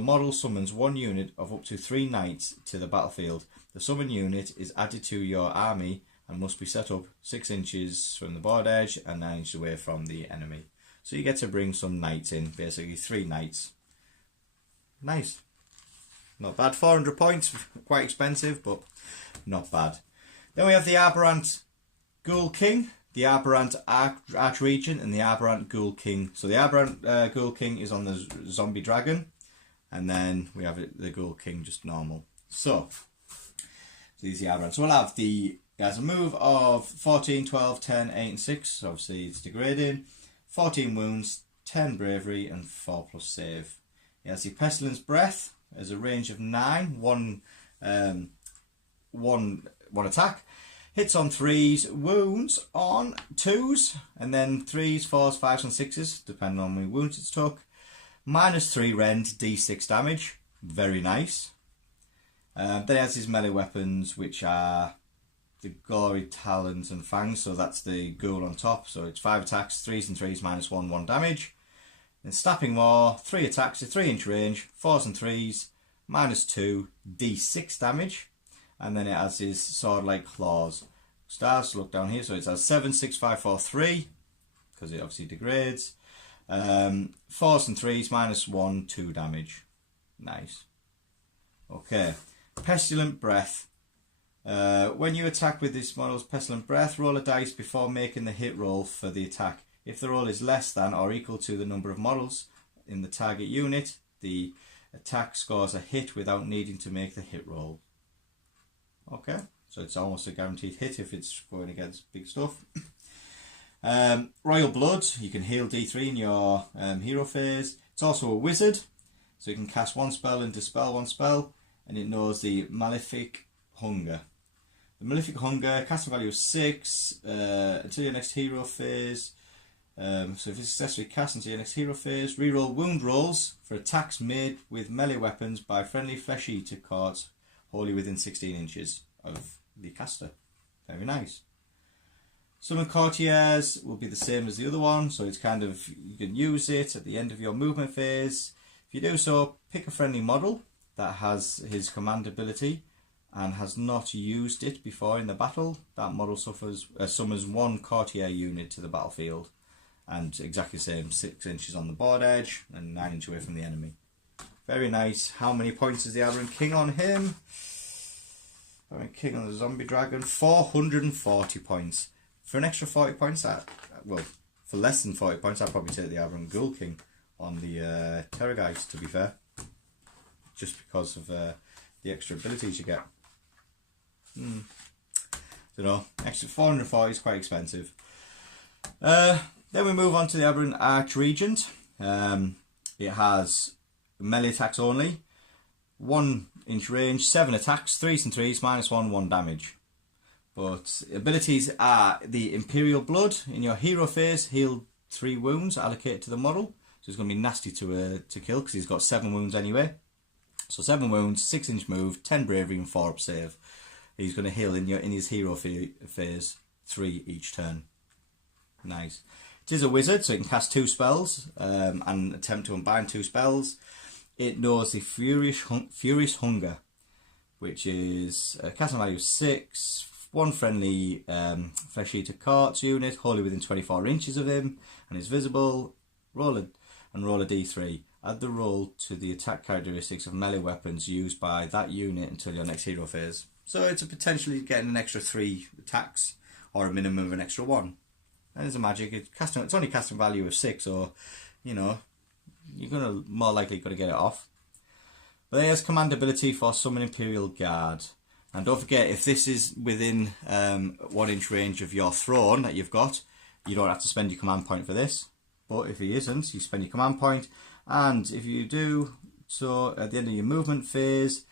model summons 1 unit of up to 3 knights to the battlefield. The summon unit is added to your army and must be set up 6 inches from the board edge and 9 inches away from the enemy. So you get to bring some knights in, basically 3 knights. Nice. Not bad. 400 points, quite expensive, but not bad. Then we have the Aberrant Ghoul King, the Aberrant Archregent, and the Aberrant Ghoul King. So the Aberrant Ghoul King is on the Zombie Dragon, and then we have the Ghoul King just normal. So these are the Aberrant. So we'll have it has a move of 14, 12, 10, 8 and 6. So obviously it's degrading. 14 wounds, 10 bravery and 4+ save. It has the Pestilence Breath as a range of 9, one attack. Hits on 3s, wounds on 2s, and then 3s, 4s, 5s and 6s, depending on how many wounds it's took. -3 rend, D6 damage. Very nice. Then it has his melee weapons, which are the Gory Talons and Fangs, so that's the ghoul on top. So it's 5 attacks, 3s and 3s, -1 damage. Then Snapping Maw, 3 attacks, a 3-inch range, 4s and 3s, -2, D6 damage. And then it has his sword-like claws. Stars, look down here, so it has 7, 6, 5, 4, 3, because it obviously degrades. 4s and 3s, -1, 2 damage. Nice. Okay, Pestilent Breath. When you attack with this model's Pestilent Breath, roll a dice before making the hit roll for the attack. If the roll is less than or equal to the number of models in the target unit, the attack scores a hit without needing to make the hit roll. Okay, so it's almost a guaranteed hit if it's going against big stuff. Royal Blood, you can heal D3 in your hero phase. It's also a wizard, so you can cast one spell and dispel one spell, and it knows the Malefic Hunger. The Malefic Hunger, casting value of 6 until your next hero phase. So if it's successfully cast until your next hero phase, reroll wound rolls for attacks made with melee weapons by friendly flesh eater cards wholly within 16 inches of the caster. Very nice. Summon Courtiers will be the same as the other one, so it's kind of, you can use it at the end of your movement phase. If you do so, pick a friendly model that has his command ability and has not used it before in the battle. That model summons one Courtier unit to the battlefield, and exactly the same, 6 inches on the board edge and 9 inches away from the enemy. Very nice. How many points is the Aberrant King on him? Aberrant King on the Zombie Dragon, 440 points. For an extra 40 points, well, for less than 40 points, I'd probably take the Aberrant Ghoul King on the Terrorgeist, to be fair. Just because of the extra abilities you get. Don't know, extra 440 is quite expensive. Then we move on to the Aberrant Archregent. It has melee attacks only, 1 inch range, 7 attacks, 3s and 3s, -1, 1 damage. But abilities are the Imperial Blood. In your hero phase, heal 3 wounds allocated to the model. So it's going to be nasty to kill because he's got 7 wounds anyway. So 7 wounds, 6 inch move, 10 bravery and 4 up save. He's going to heal in his hero phase 3 each turn. Nice. It is a wizard, so it can cast 2 spells and attempt to unbind 2 spells. It knows the Furious Hunger, which is a casting value of 6, 1 friendly Flesh Eater Carts unit, wholly within 24 inches of him, and is visible. Roll a d3. Add the roll to the attack characteristics of melee weapons used by that unit until your next hero phase. So it's potentially getting an extra 3 attacks, or a minimum of an extra 1. And it's a magic. It's only casting value of 6, or you know, you're gonna more likely got to get it off. But it has command ability for Summon Imperial Guard. And don't forget, if this is within 1 inch range of your throne that you've got, you don't have to spend your command point for this. But if he isn't, you spend your command point. And if you do so at the end of your movement phase,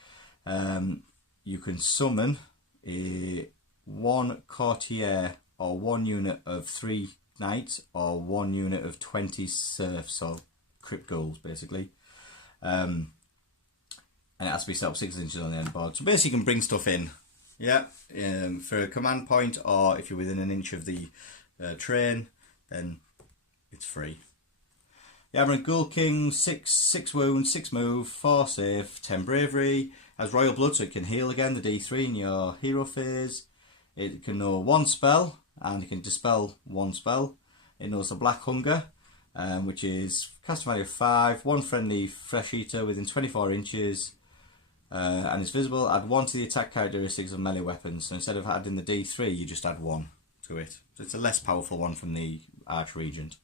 you can summon a 1 Courtier or 1 unit of 3 knights or 1 unit of 20 serfs, or crypt ghouls basically. And it has to be set up 6 inches on the end board. So basically you can bring stuff in, yeah, for a command point, or if you're within an inch of the train, then it's free. The Aberrant Ghoul King, 6 wounds, 6 move, 4 save, 10 bravery. Has Royal Blood, so it can heal again, the D3 in your hero phase. It can know 1 spell, and it can dispel 1 spell. It knows the Black Hunger, which is casting value of 5, 1 friendly Flesh Eater within 24 inches, and it's visible. Add 1 to the attack characteristics of melee weapons. So instead of adding the D3, you just add 1 to it. So it's a less powerful one from the Archregent.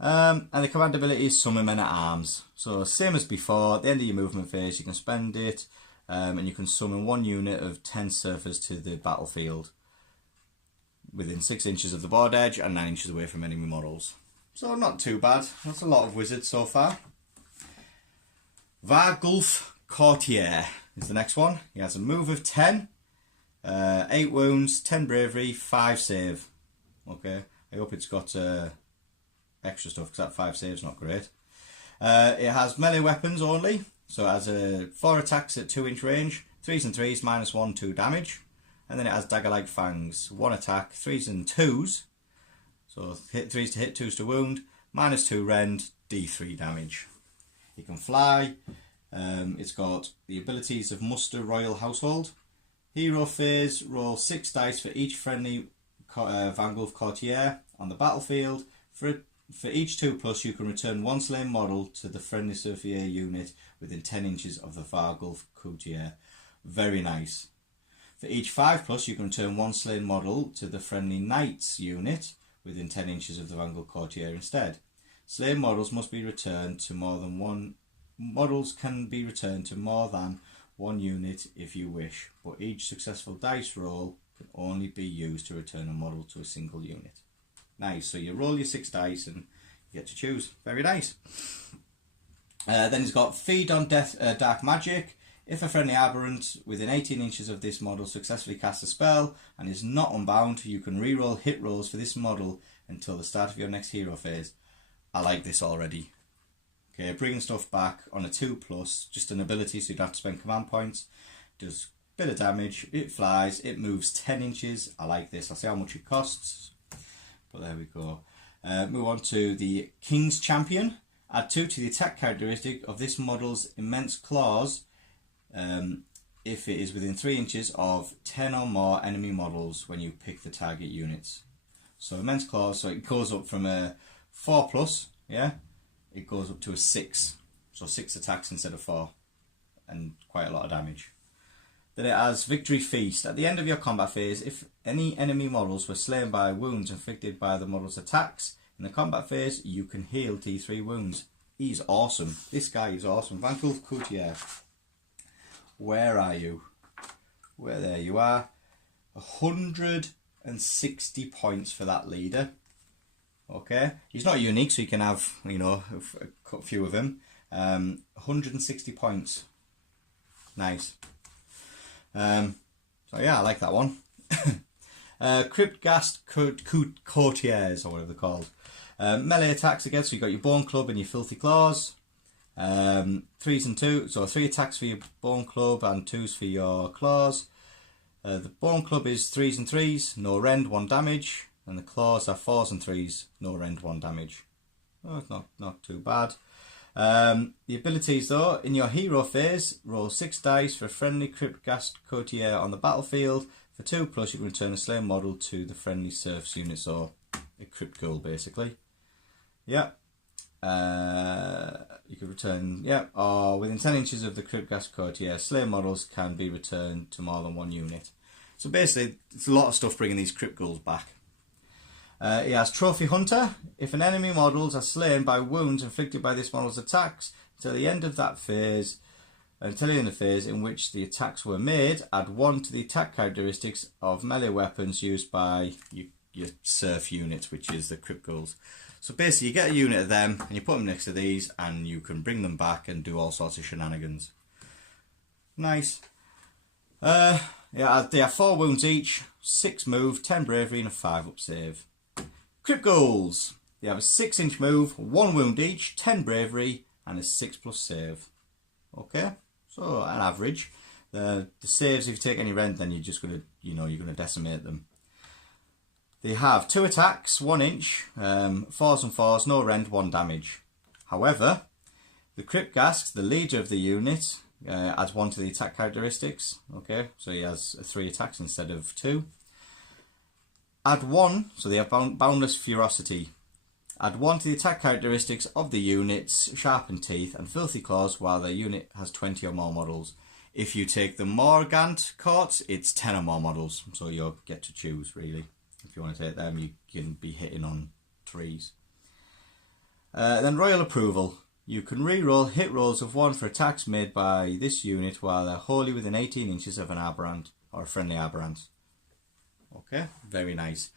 And the command ability is Summon Men at Arms. So same as before, at the end of your movement phase you can spend it, and you can summon 1 unit of 10 surfers to the battlefield within 6 inches of the board edge and 9 inches away from enemy models. So not too bad. That's a lot of wizards so far. Vargulf Courtier is the next one. He has a move of 10, 8 wounds, 10 bravery, 5 save. Okay, I hope it's got extra stuff, because that 5 save's not great. It has melee weapons only, so it has 4 attacks at 2 inch range, 3s and 3s, -1, 2 damage. And then it has dagger-like fangs, 1 attack, 3s and 2s, so hit 3s to hit, 2s to wound, -2 rend, D3 damage. He can fly, It's got the abilities of Muster Royal Household. Hero phase, roll 6 dice for each friendly Vanguard Courtier on the battlefield. For each 2+, you can return one slain model to the friendly Surveyor unit within 10 inches of the Vargulf Courtier. Very nice. For each 5+, you can return one slain model to the friendly Knights unit within 10 inches of the Vanguard Courtier instead. Slain models must be returned to more than one. Models can be returned to more than one unit if you wish, but each successful dice roll can only be used to return a model to a single unit. Nice, so you roll your 6 dice and you get to choose. Very nice. Then it's got Feed on Dark Magic. If a friendly aberrant within 18 inches of this model successfully casts a spell and is not unbound, you can reroll hit rolls for this model until the start of your next hero phase. I like this already. Okay, bringing stuff back on a 2+, just an ability so you don't have to spend command points. Does a bit of damage, it flies, it moves 10 inches. I like this. I'll see how much it costs. But there we go. Move on to the King's Champion. Add 2 to the attack characteristic of this model's immense claws if it is within 3 inches of 10 or more enemy models when you pick the target units. So immense claws, so it goes up from a 4+, yeah? It goes up to a 6. So 6 attacks instead of 4. And quite a lot of damage. Then it has Victory Feast. At the end of your combat phase, if any enemy models were slain by wounds inflicted by the model's attacks in the combat phase, you can heal T3 wounds. He's awesome. This guy is awesome. Vanquilf Courtier. Where are you? Where there you are. 160 points for that leader. Okay. He's not unique, so you can have, you know, a few of him. 160 points. Nice. So yeah, I like that one. Cryptghast Courtiers, or whatever they're called. Melee attacks again, so you've got your Bone Club and your Filthy Claws. 3s and 2, so 3 attacks for your Bone Club and 2s for your Claws. The Bone Club is 3s and 3s, no rend, 1 damage. And the Claws are 4s and 3s, no rend, 1 damage. Oh, it's not too bad. The abilities though, in your hero phase, roll 6 dice for a friendly Cryptghast Courtier on the battlefield. For 2+, you can return a slain model to the friendly Serfs unit, so a Crypt Ghoul basically. Yeah. You could return, yeah, or within 10 inches of the Cryptghast Courtier, slain models can be returned to more than 1 unit. So basically, it's a lot of stuff bringing these Crypt Ghouls back. He has Trophy Hunter. If an enemy models are slain by wounds inflicted by this model's attacks until the end of that phase, until the end of the phase in which the attacks were made, add 1 to the attack characteristics of melee weapons used by your Serf unit, which is the Crypt Ghouls. So basically, you get a unit of them and you put them next to these, and you can bring them back and do all sorts of shenanigans. Nice. Yeah, they have 4 wounds each, 6 move, 10 bravery, and a 5 up save. Crypt Ghouls. They have a 6-inch move, 1 wound each, 10 bravery, and a 6+ save. Okay, so an average. The saves, if you take any rend, then you're just gonna, you're gonna decimate them. They have 2 attacks, 1 inch, 4s and 4s, no rend, 1 damage. However, the Cryptghast, the leader of the unit, adds 1 to the attack characteristics. Okay, so he has 3 attacks instead of 2. Add 1, so they have Boundless Ferocity. Add 1 to the attack characteristics of the unit's Sharpened Teeth and Filthy Claws while their unit has 20 or more models. If you take the Morgant Courts, it's 10 or more models, so you'll get to choose, really. If you want to take them, you can be hitting on 3s. Then Royal Approval. You can reroll hit rolls of 1 for attacks made by this unit while they're wholly within 18 inches of an aberrant, or a friendly aberrant. Okay, very nice.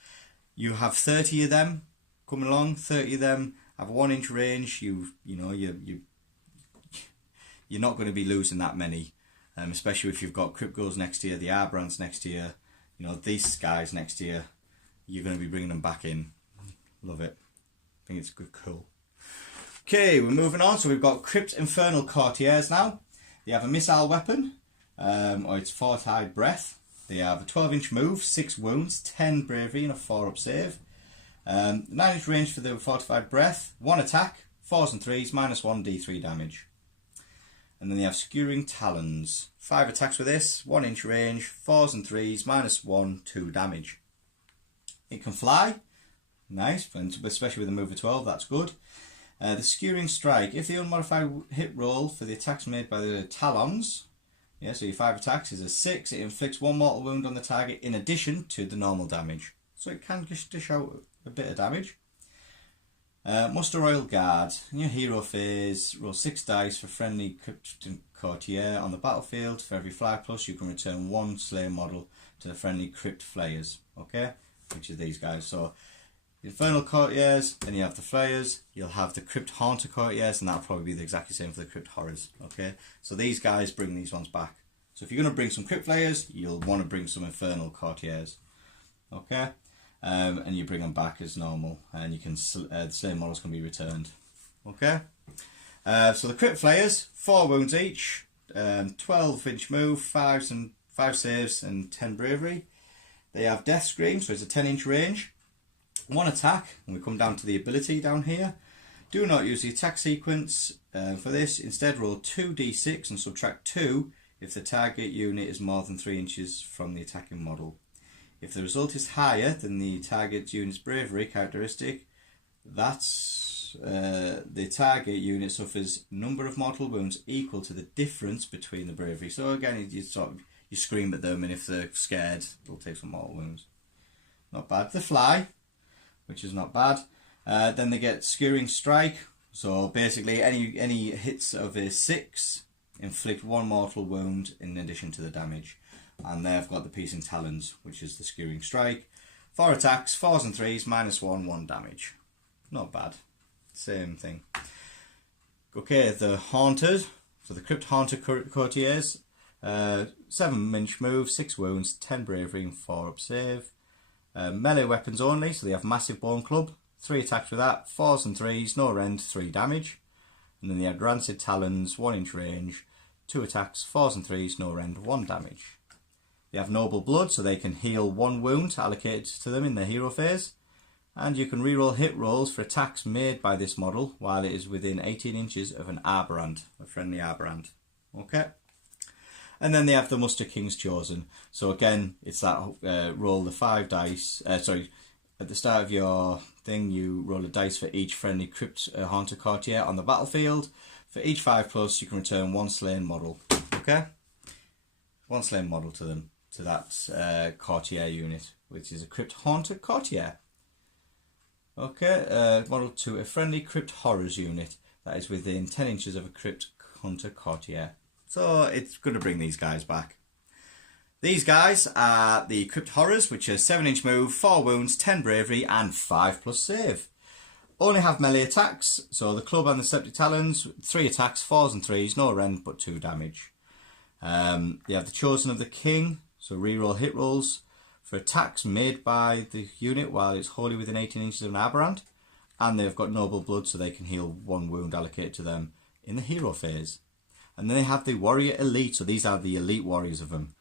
You have 30 of them coming along. 30 of them have a 1-inch range. You're not going to be losing that many, especially if you've got Crypt Ghouls next to you, the aberrants next to you, these guys next to you. You're going to be bringing them back in. Love it. I think it's good, cool. Okay, we're moving on. So we've got Crypt Infernal Courtiers now. They have a missile weapon, or it's Fortified Breath. They have a 12-inch move, 6 wounds, 10 bravery, and a 4 up save. 9-inch range for the Fortified Breath, 1 attack, 4s and 3s, -1 d3 damage. And then they have Skewering Talons. 5 attacks with this, 1 inch range, 4s and 3s, -1, 2 damage. It can fly, nice, especially with a move of 12, that's good. The Skewering Strike, if the unmodified hit roll for the attacks made by the Talons, yeah, so your 5 attacks is a 6, it inflicts 1 mortal wound on the target in addition to the normal damage. So it can just dish out a bit of damage. Muster Royal Guard. In your hero phase, roll 6 dice for friendly Crypt Courtier on the battlefield. For every fly plus, you can return 1 Slayer model to the friendly Crypt Flayers. Okay? Which are these guys. So, Infernal Courtiers, then you have the Flayers, you'll have the Crypt Haunter Courtiers, and that'll probably be the exactly same for the Crypt Horrors. Okay? So these guys bring these ones back. So if you're going to bring some Crypt Flayers, you'll want to bring some Infernal Courtiers. Okay? And you bring them back as normal, and you can the same models can be returned. Okay, so the Crypt Flayers, 4 wounds each, 12-inch move, 5 saves, and 10 bravery. They have Death Scream, so it's a 10-inch range, 1 attack, and we come down to the ability down here. Do not use the attack sequence for this. Instead, roll 2d6 and subtract 2 if the target unit is more than 3 inches from the attacking model. If the result is higher than the target unit's bravery characteristic, that's the target unit suffers number of mortal wounds equal to the difference between the bravery. So again, you scream at them, and if they're scared, they'll take some mortal wounds. Not bad. The Fly, which is not bad. Then they get Skewering Strike. So basically, any hits of a 6 inflict 1 mortal wound in addition to the damage. And they've got the Piercing Talons, which is the Skewering Strike. 4 attacks, 4s and 3s, -1, 1 damage. Not bad. Same thing. Okay, the Haunted. So the Crypt Haunter Courtiers. 7-inch move, 6 wounds, 10 bravery, and 4 up save. Melee weapons only, so they have Massive Bone Club. 3 attacks with that, 4s and 3s, no rend, 3 damage. And then they have Rancid Talons, 1-inch range, 2 attacks, 4s and 3s, no rend, 1 damage. They have Noble Blood, so they can heal 1 wound allocated to them in their hero phase. And you can reroll hit rolls for attacks made by this model while it is within 18 inches of an Arborand, a friendly Arborand. Okay. And then they have the Muster King's Chosen. So again, it's that roll the 5 dice. At the start of your thing, you roll a dice for each friendly Crypt Haunter Courtier on the battlefield. For each 5+, you can return 1 slain model. Okay. 1 slain model to them. To that Courtier unit, which is a Crypt Haunter Courtier. Okay, model to a friendly Crypt Horrors unit that is within 10 inches of a Crypt Haunter Courtier. So it's going to bring these guys back. These guys are the Crypt Horrors, which are 7-inch move, 4 wounds, 10 bravery, and 5+ save. Only have melee attacks, so the Club and the Septic Talons, 3 attacks, 4s and 3s, no rend, but 2 damage. They have the Chosen of the King. So reroll hit rolls for attacks made by the unit while it's wholly within 18 inches of an Arborand. And they've got Noble Blood, so they can heal 1 wound allocated to them in the hero phase. And then they have the Warrior Elite, so these are the elite warriors of them.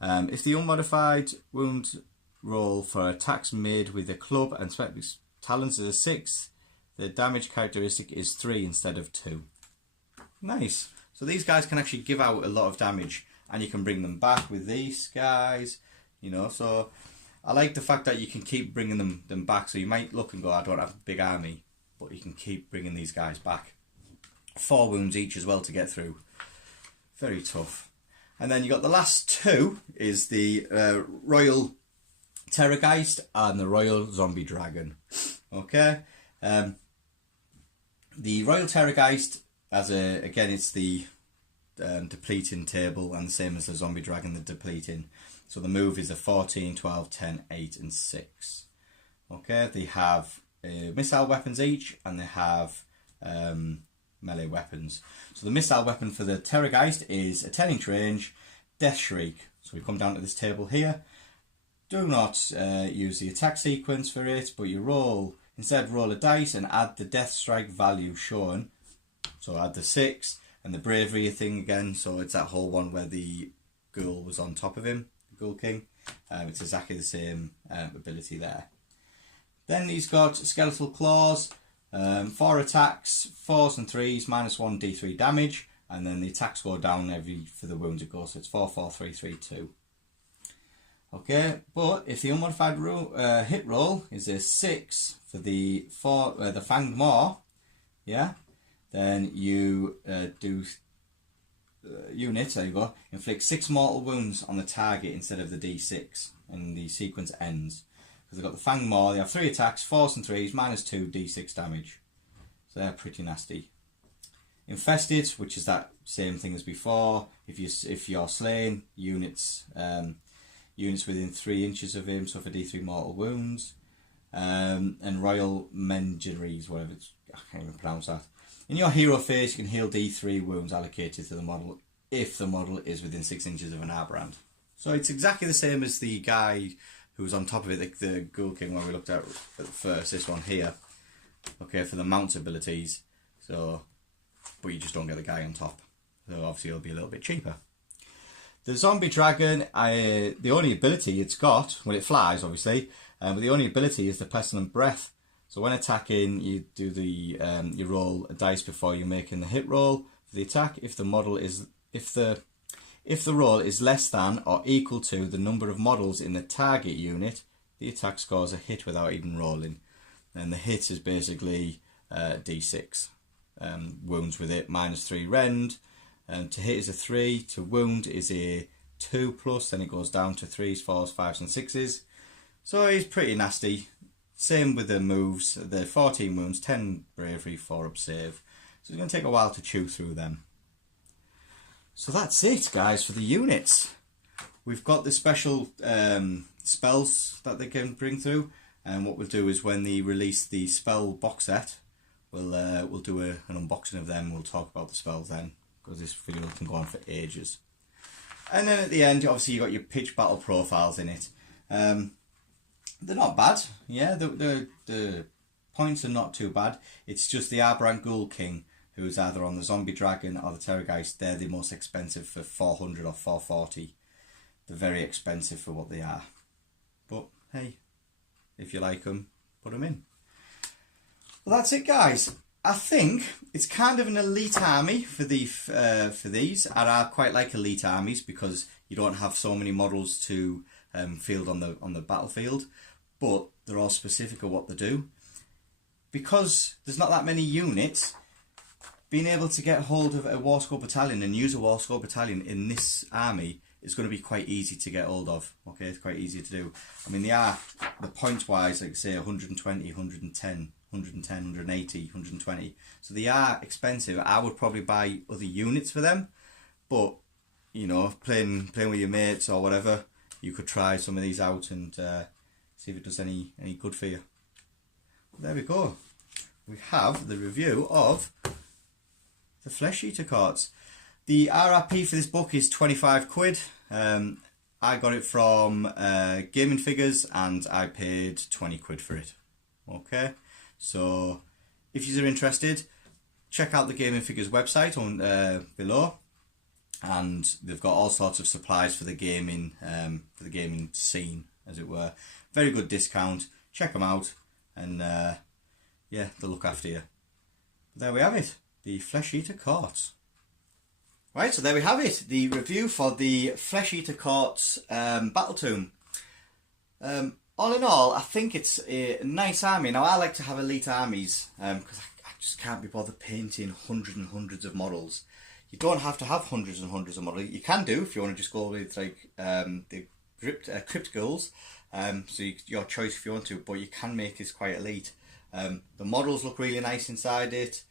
If the unmodified wound roll for attacks made with the Club and Spectre Talons is a 6, the damage characteristic is 3 instead of 2. Nice. So these guys can actually give out a lot of damage. And you can bring them back with these guys, you know. So I like the fact that you can keep bringing them back. So you might look and go, I don't have a big army, but you can keep bringing these guys back. 4 wounds each as well to get through. Very tough. And then you got the last 2 is the Royal Terrorgeist and the Royal Zombie Dragon. Okay. The Royal Terrorgeist, again, it's the depleting table, and the same as the Zombie Dragon, the depleting. So the move is a 14, 12, 10, 8 and 6. Okay, they have missile weapons each, and they have melee weapons. So the missile weapon for the Terrorgeist is a 10-inch range, Death Shriek. So we come down to this table here. Do not use the attack sequence for it, but you instead roll a dice and add the Death Strike value shown. So add the 6. And the bravery thing again, so it's that whole one where the ghoul was on top of him, the Ghoul King. It's exactly the same ability there. Then he's got Skeletal Claws, 4 attacks, 4s and 3s, -1 d3 damage. and then the attacks go down for the wounds it goes, so it's 4, 4, 3, 3, 2. Okay, but if the unmodified hit roll is a 6 for the Fanged Maw, yeah, then you do unit, there you go, inflict 6 mortal wounds on the target instead of the d6, and the sequence ends. Because they've got the Fanged Maw, they have 3 attacks, 4s and 3s, -2 d6 damage. So they're pretty nasty. Infested, which is that same thing as before. If you're slain, units within 3 inches of him suffer d3 mortal wounds. And Royal Mengeries, whatever I can't even pronounce that. In your hero phase, you can heal d3 wounds allocated to the model if the model is within 6 inches of an Arbrand. So it's exactly the same as the guy who was on top of it, the Ghoul King one we looked at first, this one here. Okay, for the mount abilities. So, but you just don't get the guy on top. So obviously it'll be a little bit cheaper. The Zombie Dragon, the only ability it's got, well it flies obviously, but the only ability is the Pestilent Breath. So when attacking, you do you roll a dice before you're making the hit roll for the attack. If the roll is less than or equal to the number of models in the target unit, the attack scores a hit without even rolling. And the hit is basically d6. Wounds with it, -3 rend. To hit is a 3, to wound is a 2+, then it goes down to 3s, 4s, 5s and 6s. So he's pretty nasty. Same with the moves, the 14 wounds, 10 bravery, 4 up save. So it's going to take a while to chew through them. So that's it guys for the units. We've got the special spells that they can bring through, and what we'll do is when they release the spell box set, we'll do an unboxing of them. We'll talk about the spells then, because this video can go on for ages. And then at the end, obviously you got your pitch battle profiles in it. They're not bad, yeah. The points are not too bad. It's just the Arbrand Ghoul King, who's either on the Zombie Dragon or the Terrorgeist. They're the most expensive for 400 or 440. They're very expensive for what they are. But hey, if you like them, put them in. Well, that's it, guys. I think it's kind of an elite army for these, and I quite like elite armies because you don't have so many models to field on the battlefield, but they're all specific of what they do. Because there's not that many units, being able to get hold of a Warscore battalion and use a Warscore battalion in this army is going to be quite easy to get hold of. Okay, it's quite easy to do. I mean, they are, the points wise, like say 120, 110, 110, 180, 120. So they are expensive. I would probably buy other units for them, but you know, playing with your mates or whatever, you could try some of these out and see if it does any good for you. There we go. We have the review of the Flesh Eater cards. The RRP for this book is 25 quid. I got it from Gaming Figures and I paid 20 quid for it. Okay, so if you're interested, check out the Gaming Figures website on below, and they've got all sorts of supplies for the gaming scene, as it were. Very good discount. Check them out, and yeah, they'll look after you. But there we have it, the Flesh Eater cards. Right, so there we have it, the review for the Flesh Eater Courts Battletome. All in all, I think it's a nice army. Now, I like to have elite armies because I just can't be bothered painting hundreds and hundreds of models. You don't have to have hundreds and hundreds of models. You can do if you want to just go with like the Crypt Ghouls. So your choice if you want to, but you can make this quite elite. The models look really nice inside it.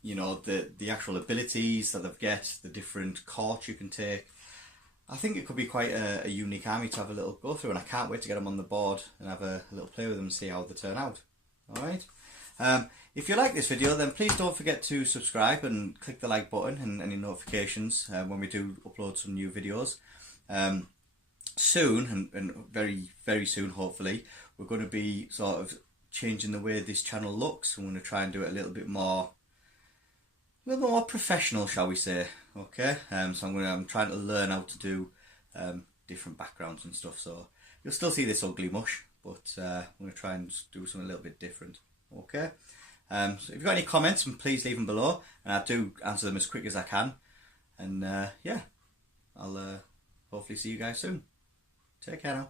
You know, the actual abilities that they get, the different courts you can take. I think it could be quite a unique army to have a little go through, and I can't wait to get them on the board and have a little play with them and see how they turn out. Alright? If you like this video, then please don't forget to subscribe and click the like button and any notifications when we do upload some new videos. Soon, and very, very soon hopefully, we're going to be sort of changing the way this channel looks. I'm going to try and do it a little bit more professional, shall we say. Okay, so I'm trying to learn how to do different backgrounds and stuff, so you'll still see this ugly mush, but I'm going to try and do something a little bit different. Okay, So if you've got any comments, please leave them below, and I do answer them as quick as I can. And yeah, I'll hopefully see you guys soon. Take care now.